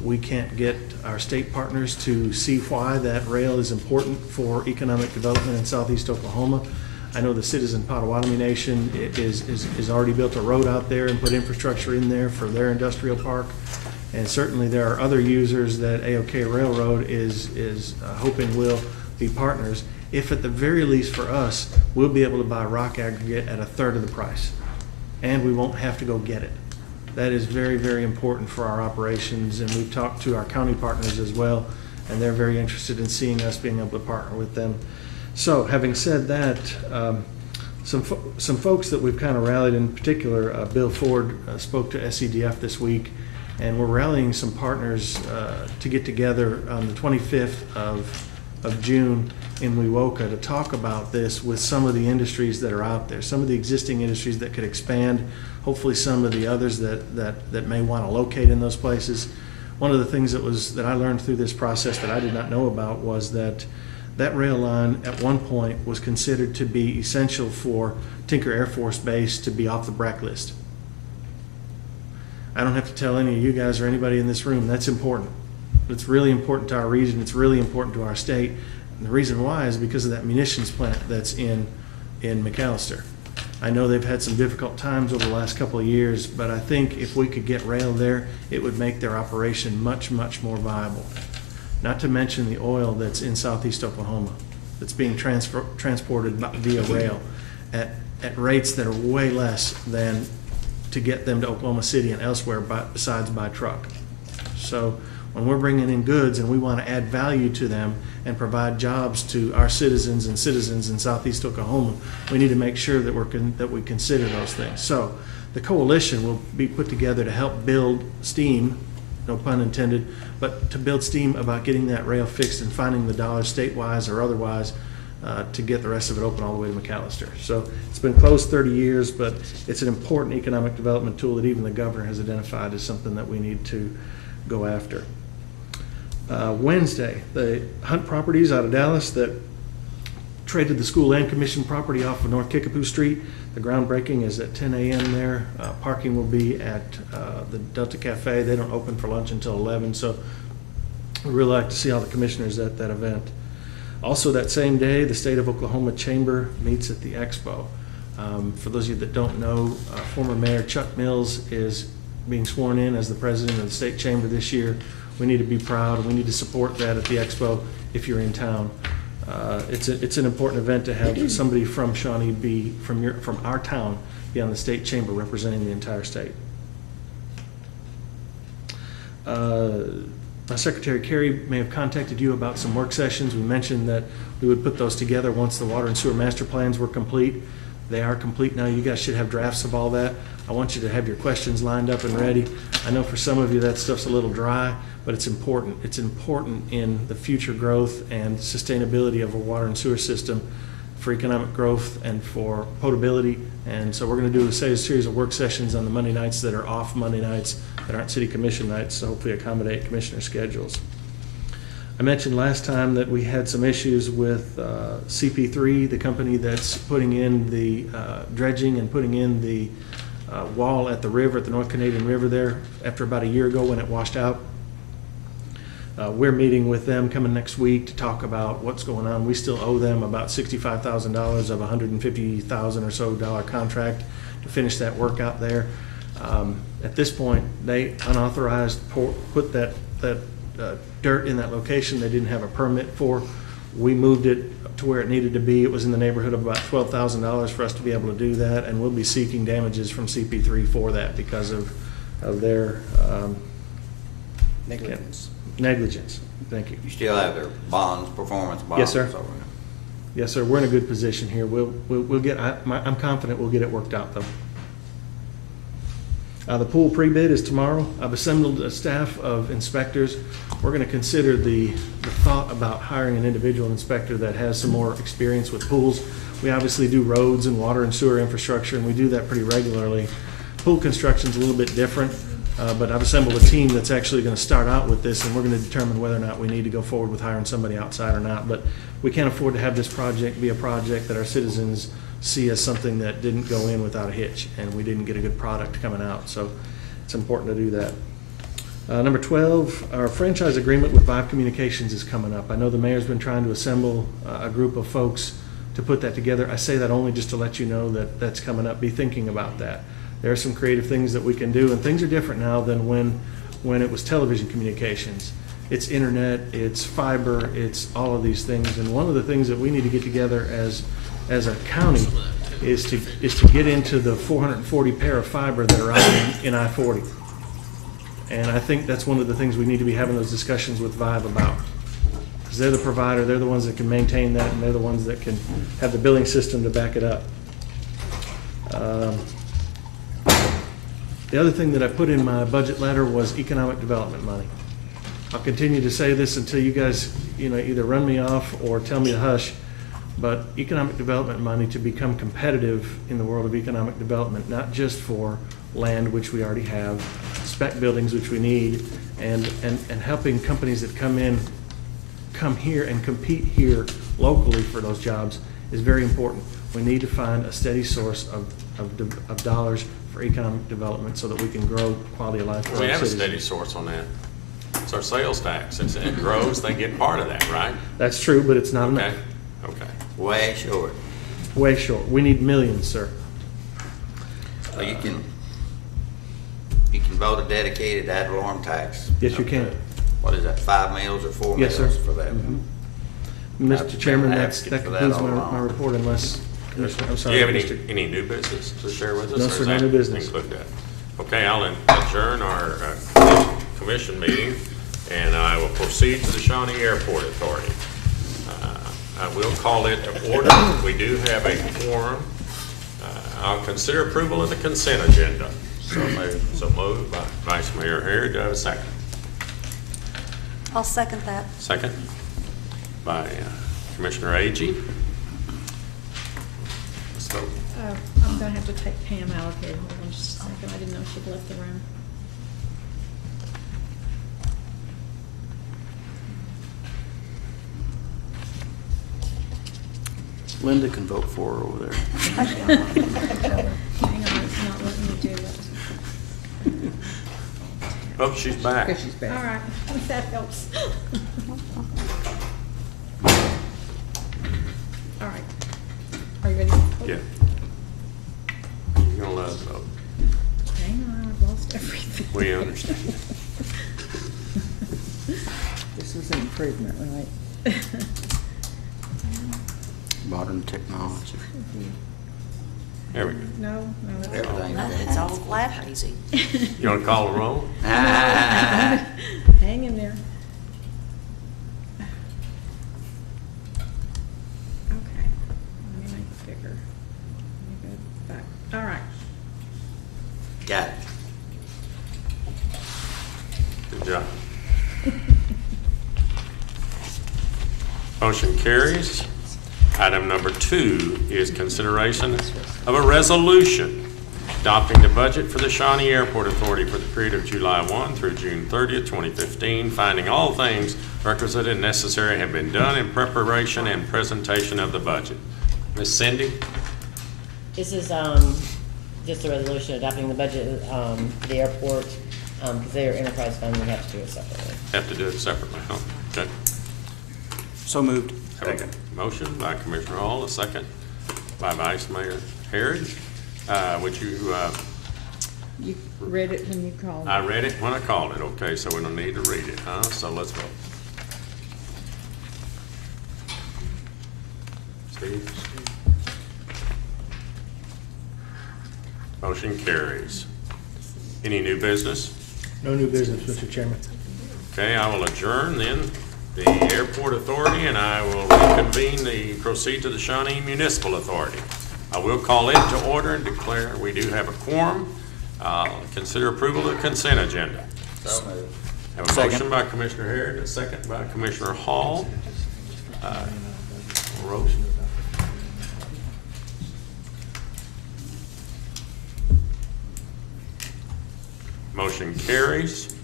we can't get our state partners to see why that rail is important for economic development in southeast Oklahoma. I know the Citizen Potawatomi Nation is already built a road out there and put infrastructure in there for their industrial park. And certainly there are other users that AOK Railroad is hoping will be partners. If at the very least for us, we'll be able to buy rock aggregate at 1/3 of the price, and we won't have to go get it. That is very, very important for our operations, and we've talked to our county partners as well, and they're very interested in seeing us being able to partner with them. So having said that, some folks that we've kind of rallied, in particular, Bill Ford spoke to SCDF this week, and we're rallying some partners to get together on the 25th of June in Wewoka to talk about this with some of the industries that are out there, some of the existing industries that could expand, hopefully some of the others that may want to locate in those places. One of the things that I learned through this process that I did not know about was that rail line at one point was considered to be essential for Tinker Air Force Base to be off the BRAC list. I don't have to tell any of you guys or anybody in this room, that's important. It's really important to our region, it's really important to our state. And the reason why is because of that munitions plant that's in McAllister. I know they've had some difficult times over the last couple of years, but I think if we could get rail there, it would make their operation much, much more viable. Not to mention the oil that's in southeast Oklahoma, that's being transported via rail at rates that are way less than to get them to Oklahoma City and elsewhere besides by truck. So when we're bringing in goods and we want to add value to them and provide jobs to our citizens in southeast Oklahoma, we need to make sure that we consider those things. So the coalition will be put together to help build steam, no pun intended, but to build steam about getting that rail fixed and finding the dollars statewide or otherwise to get the rest of it open all the way to McAllister. So it's been closed 30 years, but it's an important economic development tool that even the governor has identified as something that we need to go after. Wednesday, the Hunt Properties out of Dallas that traded the school land commission property off of North Kickapoo Street. The groundbreaking is at 10 a.m. there. Parking will be at the Delta Cafe. They don't open for lunch until 11, so we'd really like to see all the commissioners at that event. Also that same day, the State of Oklahoma Chamber meets at the Expo. For those of you that don't know, former Mayor Chuck Mills is being sworn in as the president of the State Chamber this year. We need to be proud, and we need to support that at the Expo if you're in town. It's an important event to have somebody from Shawnee be, from our town, be on the State Chamber representing the entire state. My Secretary Carey may have contacted you about some work sessions. We mentioned that we would put those together once the water and sewer master plans were complete. They are complete now. You guys should have drafts of all that. I want you to have your questions lined up and ready. I know for some of you that stuff's a little dry, but it's important. It's important in the future growth and sustainability of a water and sewer system for economic growth and for potability. And so we're going to do a series of work sessions on the Monday nights that are off Monday nights that aren't city commission nights, so hopefully accommodate commissioner schedules. I mentioned last time that we had some issues with CP3, the company that's putting in the dredging and putting in the wall at the river, at the North Canadian River there, after about a year ago when it washed out. We're meeting with them coming next week to talk about what's going on. We still owe them about $65,000 of $150,000 or so contract to finish that work out there. At this point, they unauthorized put that dirt in that location they didn't have a permit for. We moved it to where it needed to be. It was in the neighborhood of about $12,000 for us to be able to do that, and we'll be seeking damages from CP3 for that because of their negligence. Thank you. You still have their bonds, performance bonds? Yes, sir. Yes, sir. We're in a good position here. We'll get. I'm confident we'll get it worked out, though. The pool pre-bid is tomorrow. I've assembled a staff of inspectors. We're going to consider the thought about hiring an individual inspector that has some more experience with pools. We obviously do roads and water and sewer infrastructure, and we do that pretty regularly. Pool construction is a little bit different, but I've assembled a team that's actually going to start out with this, and we're going to determine whether or not we need to go forward with hiring somebody outside or not. But we can't afford to have this project be a project that our citizens see as something that didn't go in without a hitch, and we didn't get a good product coming out. So it's important to do that. Number 12, our franchise agreement with Vive Communications is coming up. I know the mayor's been trying to assemble a group of folks to put that together. I say that only just to let you know that that's coming up. Be thinking about that. There are some creative things that we can do, and things are different now than when it was television communications. It's internet, it's fiber, it's all of these things. And one of the things that we need to get together as a county is to get into the 440 pair of fiber that are out in I-40. And I think that's one of the things we need to be having those discussions with Vive about. Because they're the provider, they're the ones that can maintain that, and they're the ones that can have the billing system to back it up. The other thing that I put in my budget letter was economic development money. I'll continue to say this until you guys, either run me off or tell me to hush, but economic development money to become competitive in the world of economic development, not just for land, which we already have, spec buildings, which we need, and helping companies that come here and compete here locally for those jobs is very important. We need to find a steady source of dollars for economic development so that we can grow quality of life for our We have a citizens. steady source on that. It's our sales tax. As it grows, they get part of that, right? That's true, but it's not enough. Okay. Way short. Way short. We need millions, sir. Well, you can vote a dedicated ad valorem tax. Yes, you can. What is that, 5 meals or 4 Yes, meals sir. for that? Mr. Chairman, been that advocate for that concludes all my along. report unless, Commissioner, I'm Do sorry. you have Mr. any new business to share with us? No, or sir, is no that new business. Include that. Okay, I'll adjourn our commission meeting, and I will proceed to the Shawnee Airport Authority. I will call it to order. We do have a quorum. I'll consider approval of the consent agenda. So moved by Vice Mayor Harrod. Do I have a second? I'll second that. Second by Commissioner Agee. Let's vote. I'm gonna have to take Pam out of here. Hold on just a second. I didn't know she'd left the room. Linda can vote for her over there. Hang on, it's not letting me do it. Oh, she's back. Because she's back. All right, that helps. All right. Are you ready? Yeah. You're gonna let us vote. Hang on, I've lost everything. We understand. This is an improvement, right? Modern technology. There we go. No, that's all. Everything. It's all crazy. You wanna call the roll? Hang in there. Okay, let me make it bigger. Let me go back. All right. Got it. Good job. Motion carries. Item number 2 is consideration of a resolution adopting the budget for the Shawnee Airport Authority for the period of July 1 through June 30th, 2015, finding all things requisite and necessary have been done in preparation and presentation of the budget. Ms. Cindy? This is just a resolution adopting the budget for the airport, because they are enterprise fund, we have to do it separately. Have to do it separately, huh? Okay. So moved. Have a motion by Commissioner Hall, a second by Vice Mayor Harrod. Would you, You read it when you called. I read it when I called it, okay, so we don't need to read it, huh? So let's vote. Steve? Motion carries. Any new business? No new business, Mr. Chairman. Okay, I will adjourn then the Airport Authority, and I will reconvene proceed to the Shawnee Municipal Authority. I will call it to order and declare we do have a quorum. Consider approval of the consent agenda. So moved. Have a motion by Commissioner Harrod, a second by Commissioner Hall. Roll. Motion carries.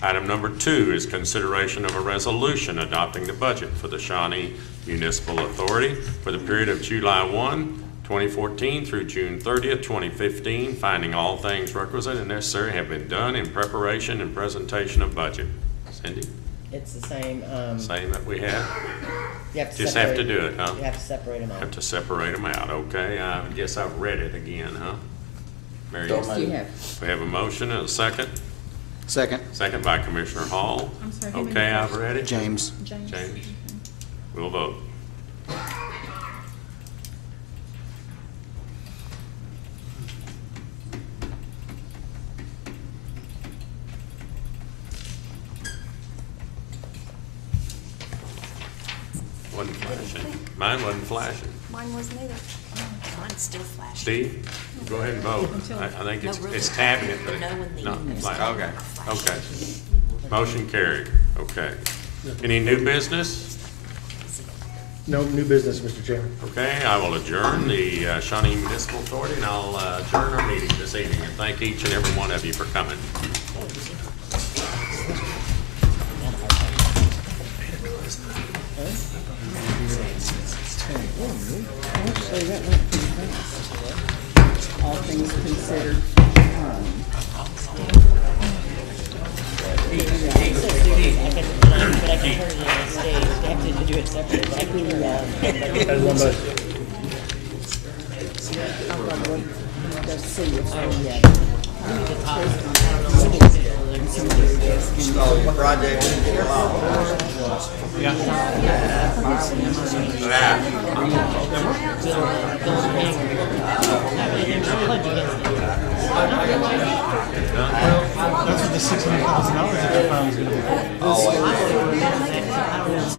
Item number 2 is consideration of a resolution adopting the budget for the Shawnee Municipal Authority for the period of July 1, 2014 through June 30th, 2015, finding all things requisite and necessary have been done in preparation and presentation of budget. Cindy? It's the same, Same that we had? you have to Just have to separate- do it, huh? You have to separate them out. Have to separate them out, okay? I guess I've read it again, huh? Mary, Don't You have, we have a motion and a second. Second. Second by Commissioner Hall. I'm sorry, who made Okay, the I've read it. James. James? James. We'll vote. Wasn't flashing. Mine wasn't flashing. Mine wasn't either. Mine's still flashing. Steve, go ahead and vote. I think it's tabbing it, but No, when the not evening's flash. done, Okay, it'll flash. okay. Motion carried, okay. Any new business? No new business, Mr. Chairman. Okay, I will adjourn the Shawnee Municipal Authority, and I'll adjourn our meeting this evening, and thank each and every one of you for coming. all things considered. But I can turn it on stage, they have to do it separately, but I can, As one budget. Project. That's what the $600,000 that I found was gonna be.